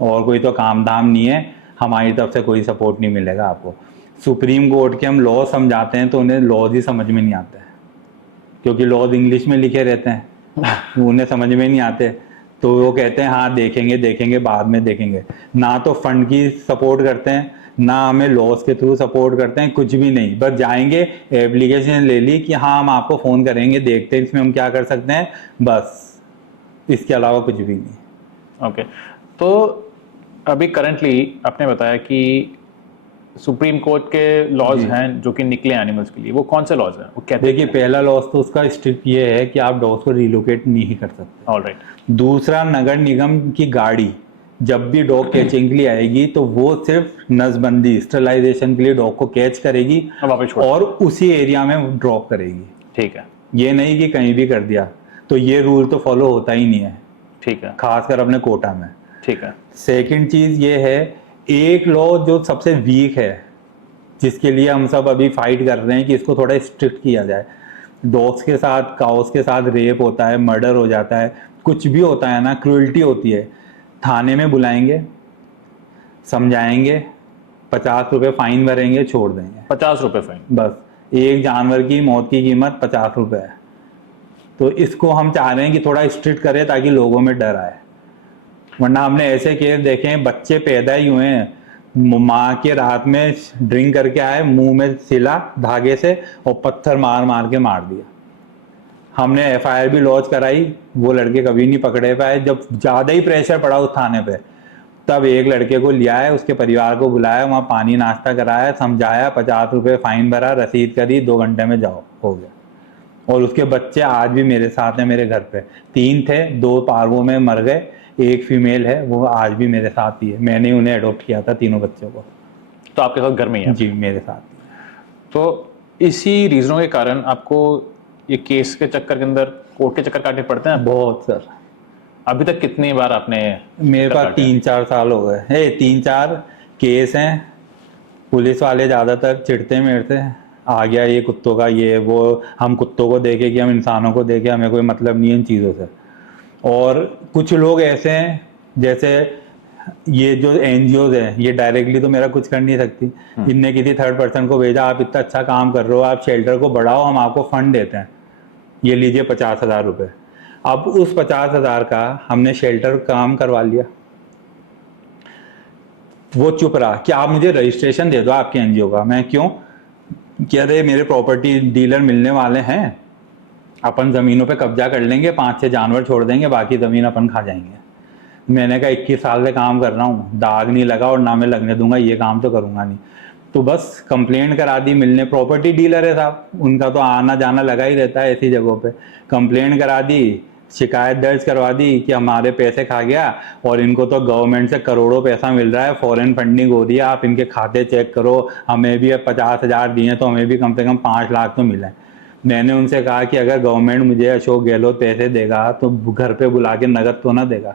और कोई तो काम धाम नहीं है, हमारी तरफ से कोई सपोर्ट नहीं मिलेगा आपको। सुप्रीम कोर्ट के हम लॉ समझाते हैं तो उन्हें लॉज ही समझ में नहीं आते, क्योंकि लॉज इंग्लिश में लिखे रहते हैं, उन्हें समझ में नहीं आते। तो वो कहते हैं हाँ देखेंगे देखेंगे, बाद में देखेंगे। ना तो फंड की सपोर्ट करते हैं, ना हमें लॉस के थ्रू सपोर्ट करते हैं, कुछ भी नहीं। बस जाएंगे, एप्लीकेशन ले ली कि हाँ हम आपको फ़ोन करेंगे, देखते हैं इसमें हम क्या कर सकते हैं, बस, इसके अलावा कुछ भी नहीं। ओके। तो अभी करंटली आपने बताया कि सुप्रीम कोर्ट के लॉज हैं जो कि निकले एनिमल्स के लिए, वो कौन से लॉज हैं, वो कहते हैं? देखिए पहला लॉस तो उसका स्ट्रिक्ट ये है कि आप डॉग्स को रिलोकेट नहीं कर सकते। ऑलराइट। दूसरा, नगर निगम की गाड़ी जब भी डॉग कैचिंग के लिए आएगी, तो वो सिर्फ नसबंदी, स्टरलाइजेशन के लिए डॉग को कैच करेगी और उसी एरिया में ड्रॉप करेगी। ठीक है। ये नहीं कि कहीं भी कर दिया। तो ये रूल तो फॉलो होता ही नहीं है। ठीक है। खासकर अपने कोटा में। ठीक है। सेकंड चीज ये है, एक लॉ जो सबसे वीक है, जिसके लिए हम सब अभी फाइट कर रहे हैं कि इसको थोड़ा स्ट्रिक्ट किया जाए। डॉग्स के साथ, काउस के साथ रेप होता है, मर्डर हो जाता है, कुछ भी होता है ना, क्रूअल्टी होती है, थाने में बुलाएंगे, समझाएंगे, 50 रुपये फाइन भरेंगे, छोड़ देंगे। 50 रुपये फाइन? बस। एक जानवर की मौत की कीमत 50 रुपये है। तो इसको हम चाह रहे हैं कि थोड़ा स्ट्रिक्ट करें ताकि लोगों में डर आए। वरना हमने ऐसे केस देखे हैं, बच्चे पैदा ही हुए हैं, माँ के रात में ड्रिंक करके आए, मुंह में सिला धागे से और पत्थर मार मार के मार दिया। हमने एफआईआर भी लॉन्च कराई, वो लड़के कभी नहीं पकड़े पाए। जब ज़्यादा ही प्रेशर पड़ा उस थाने पे, तब एक लड़के को लिया है, उसके परिवार को बुलाया, वहाँ पानी नाश्ता कराया, समझाया, 50 रुपये फाइन भरा, रसीद करी, 2 घंटे में जाओ, हो गया। और उसके बच्चे आज भी मेरे साथ हैं मेरे घर पे, 3 थे, 2 पार्वों में मर गए, एक फीमेल है, वो आज भी मेरे साथ ही है। मैंने उन्हें अडॉप्ट किया था, तीनों बच्चों को। तो आपके साथ घर में ही है? जी, मेरे साथ। तो इसी रीजनों के कारण आपको ये केस के चक्कर के अंदर कोर्ट के चक्कर काटने पड़ते हैं? बहुत सर। अभी तक कितनी बार आपने? मेरे चक्कर पास काटे? 3-4 साल हो गए, 3-4 केस हैं। पुलिस वाले ज़्यादातर चिढ़ते हैं मेरे से, आ गया ये कुत्तों का, ये वो। हम कुत्तों को देखे कि हम इंसानों को देखे, हमें कोई मतलब नहीं है इन चीज़ों से। और कुछ लोग ऐसे हैं, जैसे ये जो एनजीओज हैं, ये डायरेक्टली तो मेरा कुछ कर नहीं सकती। इनने किसी थर्ड पर्सन को भेजा, आप इतना अच्छा काम कर रहे हो, आप शेल्टर को बढ़ाओ, हम आपको फंड देते हैं, ये लीजिए 50,000 रुपये। अब उस 50,000 का हमने शेल्टर काम करवा लिया। वो चुप रहा कि आप मुझे रजिस्ट्रेशन दे दो आपके एनजीओ का। मैं क्यों? क्या रे, मेरे प्रॉपर्टी डीलर मिलने वाले हैं, अपन ज़मीनों पे कब्जा कर लेंगे, 5-6 जानवर छोड़ देंगे, बाकी ज़मीन अपन खा जाएंगे। मैंने कहा 21 साल से काम कर रहा हूँ, दाग नहीं लगा और ना मैं लगने दूंगा, ये काम तो करूँगा नहीं। तो बस कंप्लेंट करा दी, मिलने प्रॉपर्टी डीलर है साहब, उनका तो आना जाना लगा ही रहता है ऐसी जगहों पे। कंप्लेंट करा दी, शिकायत दर्ज करवा दी कि हमारे पैसे खा गया और इनको तो गवर्नमेंट से करोड़ों पैसा मिल रहा है, फॉरेन फंडिंग हो रही है, आप इनके खाते चेक करो, हमें भी 50,000 दिए तो हमें भी कम से कम 5 लाख तो मिले। मैंने उनसे कहा कि अगर गवर्नमेंट मुझे अशोक गहलोत पैसे देगा तो घर पे बुला के नगद तो ना देगा,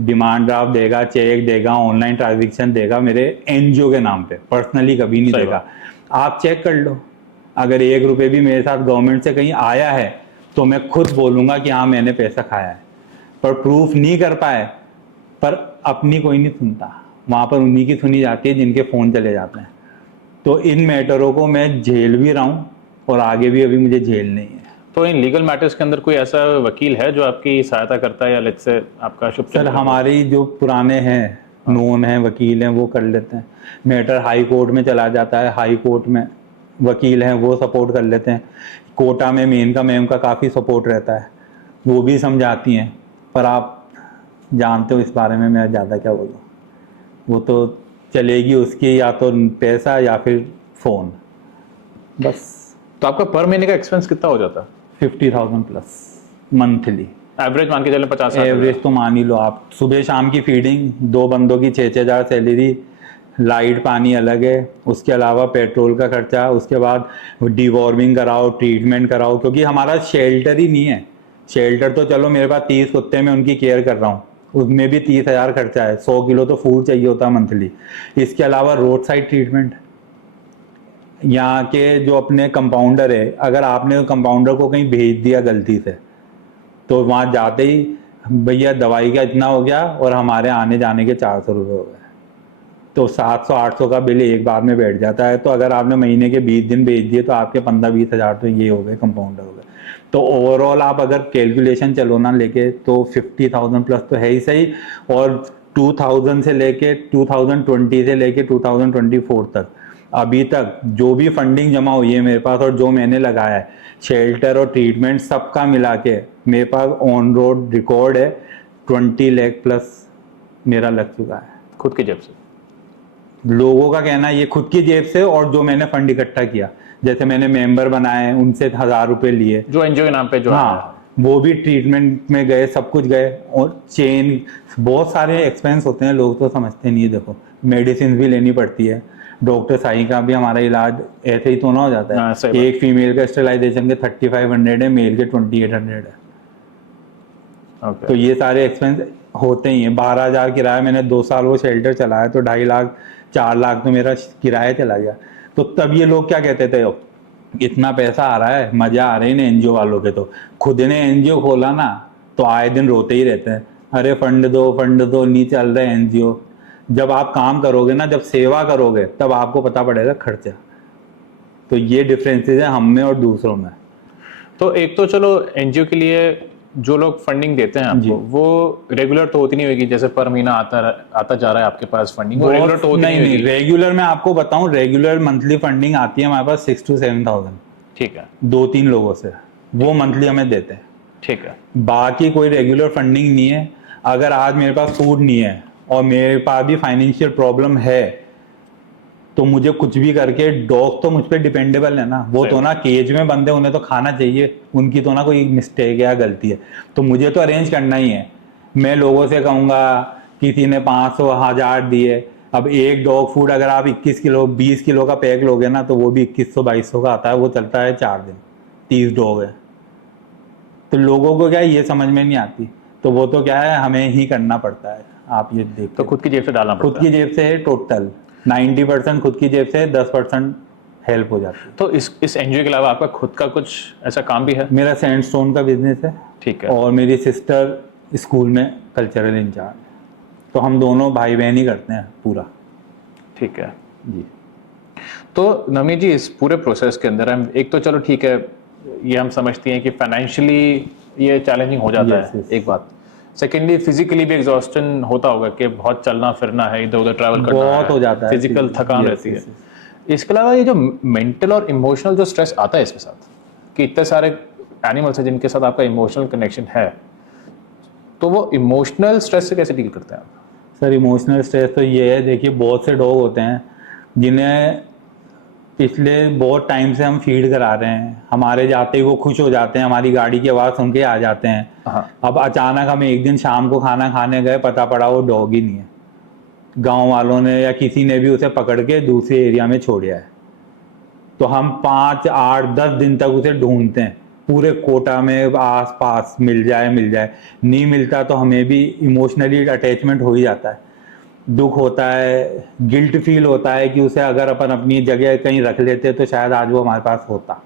डिमांड ड्राफ्ट देगा, चेक देगा, ऑनलाइन ट्रांजेक्शन देगा, मेरे एनजीओ के नाम पे, पर्सनली कभी नहीं देगा। आप चेक कर लो, अगर 1 रुपये भी मेरे साथ गवर्नमेंट से कहीं आया है तो मैं खुद बोलूँगा कि हाँ मैंने पैसा खाया है। पर प्रूफ नहीं कर पाए, पर अपनी कोई नहीं सुनता, वहाँ पर उन्हीं की सुनी जाती है जिनके फ़ोन चले जाते हैं। तो इन मैटरों को मैं झेल भी रहा हूँ और आगे भी अभी मुझे झेलनी है। तो इन लीगल मैटर्स के अंदर कोई ऐसा वकील है जो आपकी सहायता करता है, या लेट्स से आपका शुभ? सर, हमारी जो पुराने हैं, नोन हैं, वकील हैं, वो कर लेते हैं। मैटर हाई कोर्ट में चला जाता है, हाई कोर्ट में वकील हैं, वो सपोर्ट कर लेते हैं। कोटा में मेनका मैम का काफ़ी सपोर्ट रहता है, वो भी समझाती हैं। पर आप जानते हो इस बारे में मैं ज़्यादा क्या बोलूँ, वो तो चलेगी उसकी या तो पैसा या फिर फ़ोन, बस। तो आपका पर महीने का एक्सपेंस कितना हो जाता है? 50,000 प्लस मंथली। एवरेज मान के चले 50,000? एवरेज तो मान ही लो आप, सुबह शाम की फीडिंग, 2 बंदों की 6-6 हज़ार सैलरी, लाइट पानी अलग है, उसके अलावा पेट्रोल का खर्चा, उसके बाद डिवॉर्मिंग कराओ, ट्रीटमेंट कराओ, क्योंकि हमारा शेल्टर ही नहीं है। शेल्टर तो चलो मेरे पास 30 कुत्ते में उनकी केयर कर रहा हूँ, उसमें भी 30,000 खर्चा है, 100 किलो तो फूड चाहिए होता है मंथली। इसके अलावा रोड साइड ट्रीटमेंट, यहाँ के जो अपने कंपाउंडर है, अगर आपने कंपाउंडर को कहीं भेज दिया गलती से, तो वहाँ जाते ही भैया दवाई का इतना हो गया और हमारे आने जाने के 400 रुपये हो गए, तो 700-800 का बिल एक बार में बैठ जाता है। तो अगर आपने महीने के 20 दिन भेज दिए तो आपके 15-20 हज़ार तो ये हो गए, कंपाउंडर हो गए। तो ओवरऑल आप अगर कैलकुलेशन चलो ना लेके, तो 50,000 प्लस तो है ही सही। और 2000 से लेके 2020 से लेके 2024 तक अभी तक जो भी फंडिंग जमा हुई है मेरे पास और जो मैंने लगाया है, शेल्टर और ट्रीटमेंट सबका मिला के मेरे पास ऑन रोड रिकॉर्ड है, 20 लाख प्लस मेरा लग चुका है। खुद की जेब से? लोगों का कहना है ये खुद की जेब से, और जो मैंने फंड इकट्ठा किया, जैसे मैंने मेंबर बनाए, उनसे 1000 रुपये लिए, जो एनजीओ के नाम पे जो हाँ, वो भी ट्रीटमेंट में गए, सब कुछ गए। और चेन, बहुत सारे एक्सपेंस होते हैं, लोग तो समझते नहीं है। देखो, मेडिसिन भी लेनी पड़ती है, डॉक्टर साई का भी हमारा इलाज ऐसे ही तो ना हो जाता है। एक फीमेल का स्टेलाइजेशन के 3500 है, मेल के 2800 है। तो ये सारे एक्सपेंस होते ही हैं। 12,000 किराया, मैंने 2 साल वो शेल्टर चलाया तो 2.5 लाख 4 लाख तो मेरा किराया चला गया। तो तब ये लोग क्या कहते थे, इतना पैसा आ रहा है, मजा आ रही है ना एनजीओ वालों के। तो खुद ने एनजीओ खोला ना तो आए दिन रोते ही रहते हैं, अरे फंड दो, नहीं चल रहा है एनजीओ। जब आप काम करोगे ना, जब सेवा करोगे, तब आपको पता पड़ेगा खर्चा। तो ये डिफरेंसेस है हम में और दूसरों में। तो एक तो चलो एनजीओ के लिए जो लोग फंडिंग देते हैं आपको, वो रेगुलर तो होती नहीं होगी, जैसे पर महीना आता जा रहा है आपके पास फंडिंग, वो रेगुलर तो होती नहीं। रेगुलर मैं आपको बताऊं, रेगुलर मंथली फंडिंग आती है हमारे पास 6 to 7,000। ठीक है, 2-3 लोगों से। वो मंथली हमें देते हैं। ठीक है। बाकी कोई रेगुलर फंडिंग नहीं है। अगर आज मेरे पास फूड नहीं है और मेरे पास भी फाइनेंशियल प्रॉब्लम है तो मुझे कुछ भी करके, डॉग तो मुझ पर डिपेंडेबल है ना, वो सही तो ना केज में बंदे, उन्हें तो खाना चाहिए, उनकी तो ना कोई मिस्टेक या गलती है, तो मुझे तो अरेंज करना ही है। मैं लोगों से कहूँगा किसी ने 500 1000 दिए, अब एक डॉग फूड अगर आप 21 किलो 20 किलो का पैक लोगे ना तो वो भी 2100 2200 का आता है, वो चलता है 4 दिन, 30 डॉग है। तो लोगों को क्या है ये समझ में नहीं आती, तो वो तो क्या है हमें ही करना पड़ता है। आप ये देख तो खुद की जेब से डालना खुद पड़ता की है। जेब से है टोटल 90% खुद की जेब से, 10% हेल्प हो जाती है। तो इस एनजीओ के अलावा आपका खुद का कुछ ऐसा काम भी है? मेरा सैंडस्टोन का बिजनेस है, ठीक है। और मेरी सिस्टर स्कूल में कल्चरल इंचार्ज है, तो हम दोनों भाई बहन ही करते हैं पूरा। ठीक है जी। तो नवनीत जी, इस पूरे प्रोसेस के अंदर हम एक तो चलो ठीक है, ये हम समझते हैं कि फाइनेंशियली ये चैलेंजिंग हो जाता Yes, है, yes. एक बात। सेकेंडली फिजिकली भी एग्जॉस्टन होता होगा कि बहुत चलना फिरना है, इधर उधर ट्रैवल करना बहुत है, हो जाता है, फिजिकल थकान Yes, रहती yes, है। yes. इसके अलावा ये जो मेंटल और इमोशनल जो स्ट्रेस आता है इसके साथ, कि इतने सारे एनिमल्स हैं जिनके साथ आपका इमोशनल कनेक्शन है, तो वो इमोशनल स्ट्रेस से कैसे डील करते हैं आप? सर इमोशनल स्ट्रेस तो ये है, देखिए बहुत से डॉग होते हैं जिन्हें पिछले बहुत टाइम से हम फीड करा रहे हैं, हमारे जाते ही वो खुश हो जाते हैं, हमारी गाड़ी की आवाज़ सुन के आ जाते हैं। हाँ। अब अचानक हम एक दिन शाम को खाना खाने गए, पता पड़ा वो डॉग ही नहीं है, गांव वालों ने या किसी ने भी उसे पकड़ के दूसरे एरिया में छोड़ा है। तो हम 5 8 10 दिन तक उसे ढूंढते हैं पूरे कोटा में, आस पास मिल जाए, नहीं मिलता तो हमें भी इमोशनली अटैचमेंट हो ही जाता है, दुख होता है, गिल्ट फील होता है कि उसे अगर अपन अपनी जगह कहीं रख लेते तो शायद आज वो हमारे पास होता।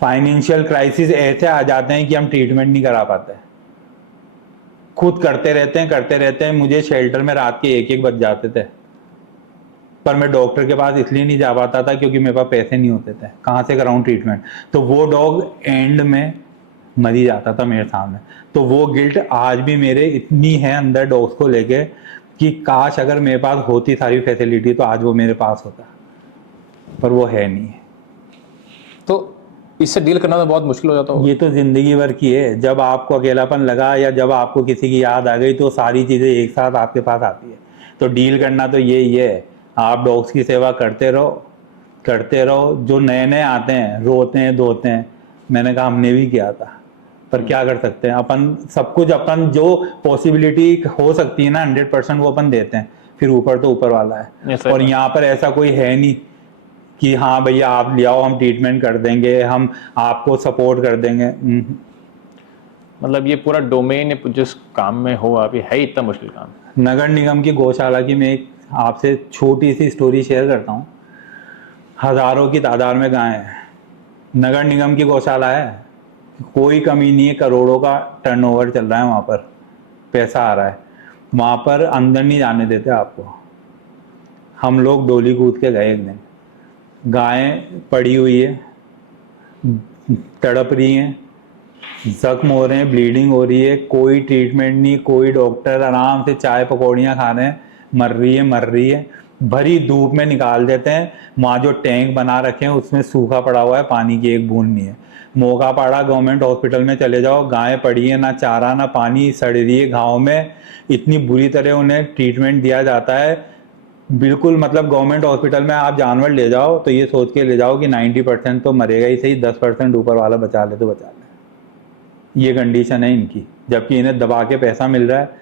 फाइनेंशियल क्राइसिस ऐसे आ जाते हैं कि हम ट्रीटमेंट नहीं करा पाते, खुद करते रहते हैं। मुझे शेल्टर में रात के 1 1 बज जाते थे, पर मैं डॉक्टर के पास इसलिए नहीं जा पाता था क्योंकि मेरे पास पैसे नहीं होते थे, कहाँ से कराऊं ट्रीटमेंट। तो वो डॉग एंड में मर ही जाता था मेरे सामने। तो वो गिल्ट आज भी मेरे इतनी है अंदर डॉग्स को लेके कि काश अगर मेरे पास होती सारी फैसिलिटी तो आज वो मेरे पास होता, पर वो है नहीं। तो इससे डील करना तो बहुत मुश्किल हो जाता होगा। ये तो जिंदगी भर की है, जब आपको अकेलापन लगा या जब आपको किसी की याद आ गई तो सारी चीज़ें एक साथ आपके पास आती है। तो डील करना तो यही है, आप डॉग्स की सेवा करते रहो। जो नए नए आते हैं रोते हैं धोते हैं, मैंने कहा हमने भी किया था, पर क्या कर सकते हैं अपन, सब कुछ अपन जो पॉसिबिलिटी हो सकती है ना 100% वो अपन देते हैं, फिर ऊपर तो ऊपर वाला है। Yes, sir. और यहाँ पर ऐसा कोई है नहीं कि हाँ भैया आप ले आओ हम ट्रीटमेंट कर देंगे, हम आपको सपोर्ट कर देंगे। मतलब ये पूरा डोमेन जिस काम में हो आप, ये है ही इतना मुश्किल काम। नगर निगम की गौशाला की मैं एक आपसे छोटी सी स्टोरी शेयर करता हूँ। हजारों की तादाद में गायें हैं, नगर निगम की गौशाला है, कोई कमी नहीं है, करोड़ों का टर्नओवर चल रहा है वहाँ पर, पैसा आ रहा है, वहाँ पर अंदर नहीं जाने देते आपको। हम लोग डोली कूद के गए एक दिन, गायें पड़ी हुई है, तड़प रही हैं, जख्म हो रहे हैं, ब्लीडिंग हो रही है, कोई ट्रीटमेंट नहीं, कोई डॉक्टर, आराम से चाय पकौड़ियाँ खा रहे हैं, मर रही है। भरी धूप में निकाल देते हैं, वहाँ जो टैंक बना रखे हैं उसमें सूखा पड़ा हुआ है, पानी की एक बूंद नहीं है। मौका पड़ा गवर्नमेंट हॉस्पिटल में चले जाओ, गायें पड़ी है, ना चारा ना पानी, सड़ रही है घाव में, इतनी बुरी तरह उन्हें ट्रीटमेंट दिया जाता है। बिल्कुल मतलब गवर्नमेंट हॉस्पिटल में आप जानवर ले जाओ तो ये सोच के ले जाओ कि 90% तो मरेगा ही सही, 10% ऊपर वाला बचा ले तो बचा ले। ये कंडीशन है इनकी, जबकि इन्हें दबा के पैसा मिल रहा है।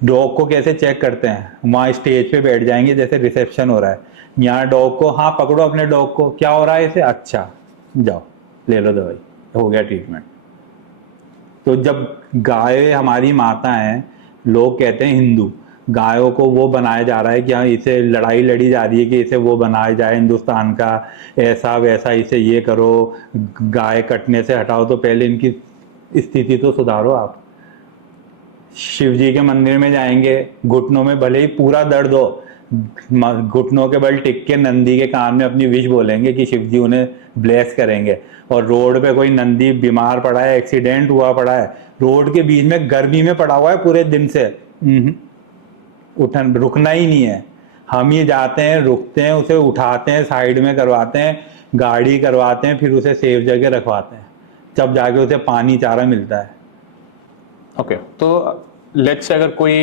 डॉग को कैसे चेक करते हैं, वहाँ स्टेज पे बैठ जाएंगे जैसे रिसेप्शन हो रहा है, यहाँ डॉग को, हाँ पकड़ो अपने डॉग को, क्या हो रहा है इसे, अच्छा जाओ ले लो दवाई, हो गया ट्रीटमेंट। तो जब गाय हमारी माता है, लोग कहते हैं हिंदू, गायों को वो बनाया जा रहा है कि हाँ इसे लड़ाई लड़ी जा रही है कि इसे वो बनाया जाए हिंदुस्तान का, ऐसा वैसा, इसे ये करो, गाय कटने से हटाओ। तो पहले इनकी स्थिति तो सुधारो आप। शिव जी के मंदिर में जाएंगे, घुटनों में भले ही पूरा दर्द हो, घुटनों के बल टिक के नंदी के कान में अपनी विश बोलेंगे कि शिव जी उन्हें ब्लेस करेंगे। और रोड पे कोई नंदी बीमार पड़ा है, एक्सीडेंट हुआ पड़ा है, रोड के बीच में गर्मी में पड़ा हुआ है पूरे दिन से, उठन रुकना ही नहीं है। हम ही जाते हैं, रुकते हैं, उसे उठाते हैं, साइड में करवाते हैं, गाड़ी करवाते हैं, फिर उसे सेफ जगह रखवाते हैं। तब जाके उसे पानी चारा मिलता है। ओके, तो लेट्स से अगर कोई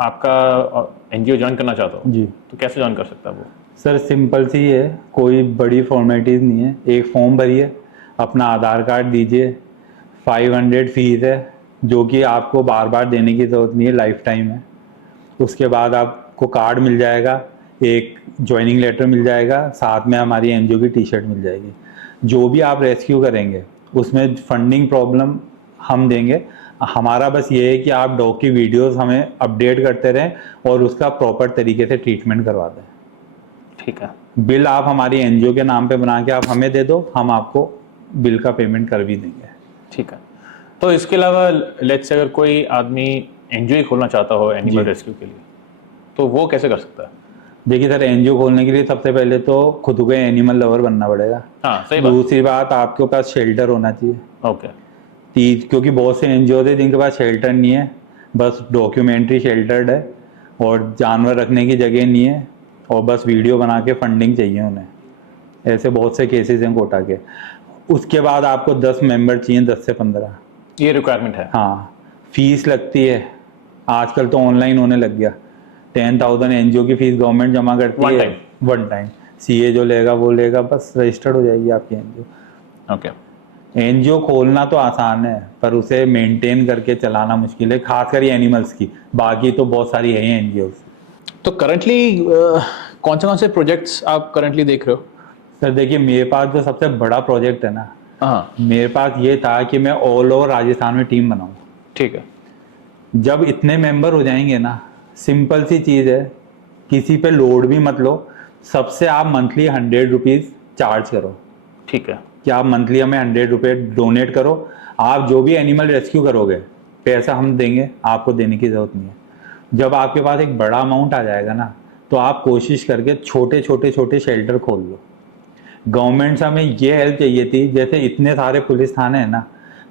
आपका एनजीओ ज्वाइन करना चाहता हो जी तो कैसे ज्वाइन कर सकता है वो? सर सिंपल सी है, कोई बड़ी फॉर्मेलिटीज़ नहीं है। एक फॉर्म भरिए, अपना आधार कार्ड दीजिए, 500 फीस है जो कि आपको बार बार देने की ज़रूरत नहीं है, लाइफ टाइम है। उसके बाद आपको कार्ड मिल जाएगा, एक ज्वाइनिंग लेटर मिल जाएगा, साथ में हमारी एनजीओ की टी शर्ट मिल जाएगी। जो भी आप रेस्क्यू करेंगे उसमें फंडिंग प्रॉब्लम हम देंगे। हमारा बस ये है कि आप डॉग की वीडियोस हमें अपडेट करते रहें और उसका प्रॉपर तरीके से ट्रीटमेंट करवा दें। ठीक है। बिल आप हमारी एनजीओ के नाम पे बना के आप हमें दे दो, हम आपको बिल का पेमेंट कर भी देंगे। ठीक है। तो इसके अलावा लेट्स से अगर कोई आदमी एनजीओ खोलना चाहता हो एनिमल जी। रेस्क्यू के लिए, तो वो कैसे कर सकता है? देखिए सर, एनजीओ खोलने के लिए सबसे पहले तो खुद को एनिमल लवर बनना पड़ेगा। हाँ, सही बात। दूसरी बात, आपके पास शेल्टर होना चाहिए। ओके। क्योंकि बहुत से एनजीओ थे जिनके पास शेल्टर नहीं है, बस डॉक्यूमेंट्री शेल्टर्ड है और जानवर रखने की जगह नहीं है और बस वीडियो बना के फंडिंग चाहिए उन्हें। ऐसे बहुत से केसेस हैं कोटा के। उसके बाद आपको 10 मेंबर चाहिए, 10 से 15। ये रिक्वायरमेंट है? हाँ, फीस लगती है, आजकल तो ऑनलाइन होने लग गया। 10,000 एनजीओ की फीस गवर्नमेंट जमा करती One है, time? One time. सीए जो लेगा वो लेगा, बस रजिस्टर्ड हो जाएगी आपकी एनजीओ। ओके। एनजीओ खोलना तो आसान है पर उसे मेंटेन करके चलाना मुश्किल है, खासकर ये एनिमल्स की। बाकी तो बहुत सारी है एनजीओ। तो करंटली कौन से प्रोजेक्ट्स आप करंटली देख रहे हो? सर देखिए, मेरे पास जो सबसे बड़ा प्रोजेक्ट है ना, हाँ। मेरे पास ये था कि मैं ऑल ओवर राजस्थान में टीम बनाऊं। ठीक है। जब इतने मेंबर हो जाएंगे ना, सिंपल सी चीज़ है, किसी पे लोड भी मत लो। सबसे आप मंथली 100 रुपीज़ चार्ज करो। ठीक है। कि आप मंथली हमें 100 रुपये डोनेट करो। आप जो भी एनिमल रेस्क्यू करोगे पैसा हम देंगे, आपको देने की ज़रूरत नहीं है। जब आपके पास एक बड़ा अमाउंट आ जाएगा ना, तो आप कोशिश करके छोटे छोटे छोटे शेल्टर खोल लो। गवर्नमेंट से हमें ये हेल्प चाहिए थी, जैसे इतने सारे पुलिस थाने हैं ना,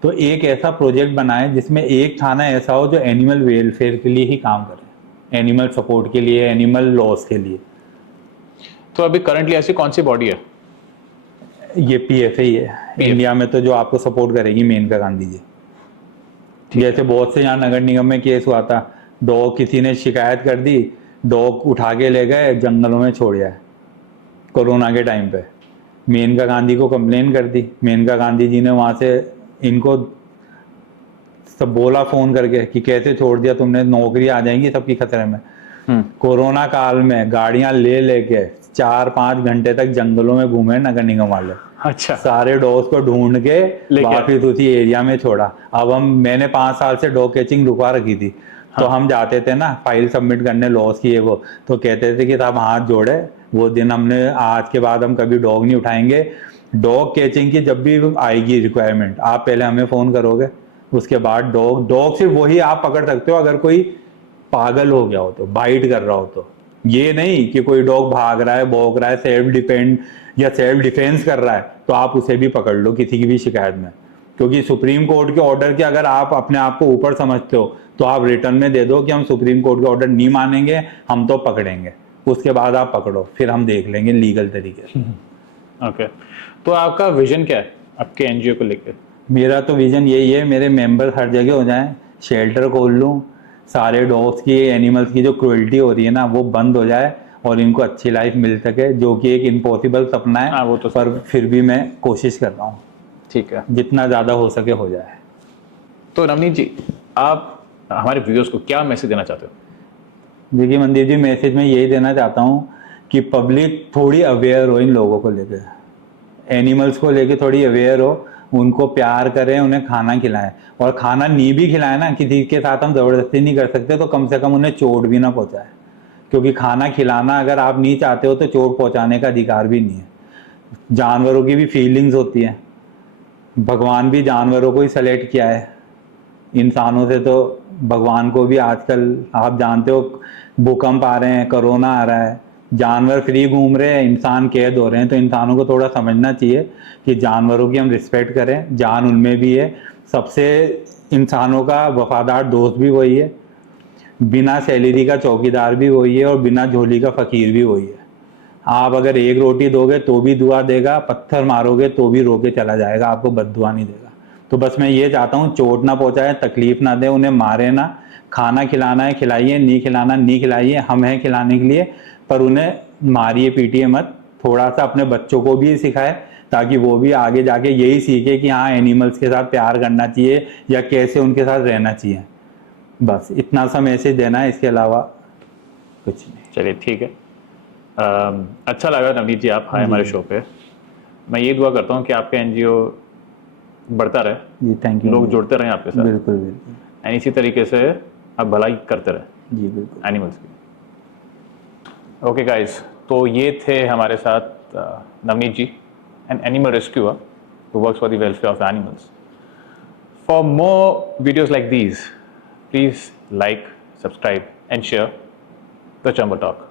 तो एक ऐसा प्रोजेक्ट बनाए जिसमें एक थाना ऐसा हो जो एनिमल वेलफेयर के लिए ही काम करे, एनिमल सपोर्ट के लिए, एनिमल लॉस के लिए। तो अभी करंटली ऐसी कौन सी बॉडी है? ये पीएफए ही है इंडिया में, तो जो आपको सपोर्ट करेगी मेनका गांधी जी। जैसे बहुत से यहाँ नगर निगम में केस हुआ था, डॉग किसी ने शिकायत कर दी, डॉग उठा के ले गए जंगलों में छोड़ आए कोरोना के टाइम पे। मेनका गांधी को कंप्लेन कर दी, मेनका गांधी जी ने वहाँ से इनको सब बोला फ़ोन करके कि कैसे छोड़ दिया तुमने, नौकरी आ जाएंगी सबकी खतरे में। कोरोना काल में गाड़ियां ले लेके 4-5 घंटे तक जंगलों में घूमे नगर निगम वाले। अच्छा। सारे डॉग्स को ढूंढ के लेके वापिस उसी एरिया में छोड़ा। अब मैंने 5 साल से डॉग कैचिंग रुकवा रखी थी। तो हम जाते थे ना फाइल सबमिट करने लॉस की, वो तो कहते थे कि साहब हाथ जोड़े, वो दिन हमने, आज के बाद हम कभी डॉग नहीं उठाएंगे। डॉग कैचिंग की जब भी आएगी रिक्वायरमेंट, आप पहले हमें फ़ोन करोगे, उसके बाद डॉग सिर्फ वही आप पकड़ सकते हो अगर कोई पागल हो गया हो, तो बाइट कर रहा हो। तो ये नहीं कि कोई डॉग भाग रहा है, भौंक रहा है, सेल्फ डिफेंस कर रहा है, तो आप उसे भी पकड़ लो किसी की भी शिकायत में। क्योंकि सुप्रीम कोर्ट के ऑर्डर के अगर आप अपने आप को ऊपर समझते हो तो आप रिटर्न में दे दो कि हम सुप्रीम कोर्ट के ऑर्डर नहीं मानेंगे, हम तो पकड़ेंगे। उसके बाद आप पकड़ो, फिर हम देख लेंगे लीगल तरीके से। ओके। तो आपका विजन क्या है आपके एनजीओ को लेकर? मेरा तो विजन यही है, मेरे मेंबर हर जगह हो जाएं, शेल्टर खोल लूँ, सारे डॉग्स की, एनिमल्स की जो क्रूएल्टी हो रही है ना वो बंद हो जाए और इनको अच्छी लाइफ मिल सके, जो कि एक इम्पॉसिबल सपना है। हाँ, वो तो पर फिर भी मैं कोशिश कर रहा हूँ, ठीक है, जितना ज़्यादा हो सके हो जाए। तो नवनीत जी, आप हमारे व्यूअर्स को क्या मैसेज देना चाहते हो? देखिए मनदीप जी, मैसेज मैं यही देना चाहता हूँ कि पब्लिक थोड़ी अवेयर हो इन लोगों को लेकर, एनिमल्स को लेकर थोड़ी अवेयर हो, उनको प्यार करें, उन्हें खाना खिलाएं। और खाना नहीं भी खिलाएं ना, किसी के साथ हम ज़बरदस्ती नहीं कर सकते, तो कम से कम उन्हें चोट भी ना पहुंचाए। क्योंकि खाना खिलाना अगर आप नहीं चाहते हो तो चोट पहुंचाने का अधिकार भी नहीं है। जानवरों की भी फीलिंग्स होती हैं, भगवान भी जानवरों को ही सेलेक्ट किया है, इंसानों से तो भगवान को भी आजकल आप जानते हो भूकंप आ रहे हैं, कोरोना आ रहा है, जानवर फ्री घूम रहे हैं, इंसान कैद हो रहे हैं। तो इंसानों को थोड़ा समझना चाहिए कि जानवरों की हम रिस्पेक्ट करें, जान उनमें भी है। सबसे इंसानों का वफादार दोस्त भी वही है, बिना सैलरी का चौकीदार भी वही है और बिना झोली का फकीर भी वही है। आप अगर एक रोटी दोगे तो भी दुआ देगा, पत्थर मारोगे तो भी रो के चला जाएगा, आपको बद्दुआ नहीं देगा। तो बस मैं ये चाहता हूँ चोट ना पहुँचाए, तकलीफ ना दे, उन्हें मारे ना। खाना खिलाना है खिलाइए, नहीं खिलाना नहीं खिलाइए, हम हैं खिलाने के लिए, पर उन्हें मारिए पीटिए मत। थोड़ा सा अपने बच्चों को भी सिखाए ताकि वो भी आगे जाके यही सीखे कि हाँ एनिमल्स के साथ प्यार करना चाहिए या कैसे उनके साथ रहना चाहिए। बस इतना सा मैसेज देना है, इसके अलावा कुछ नहीं। चलिए ठीक है। अच्छा लगा नवनीत जी आप आए हमारे शो पे। मैं ये दुआ करता हूँ कि आपका एनजीओ बढ़ता रहे, जी थैंक यू। लोग जुड़ते रहें आपके साथ, बिल्कुल बिल्कुल। एंड इसी तरीके से आप भलाई करते रहें जी बिल्कुल। एनिमल्स की। ओके गाइस, तो ये थे हमारे साथ Navneet ji, an animal rescuer who works for the welfare of animals. For more videos like these, please like, subscribe and share the chamber talk.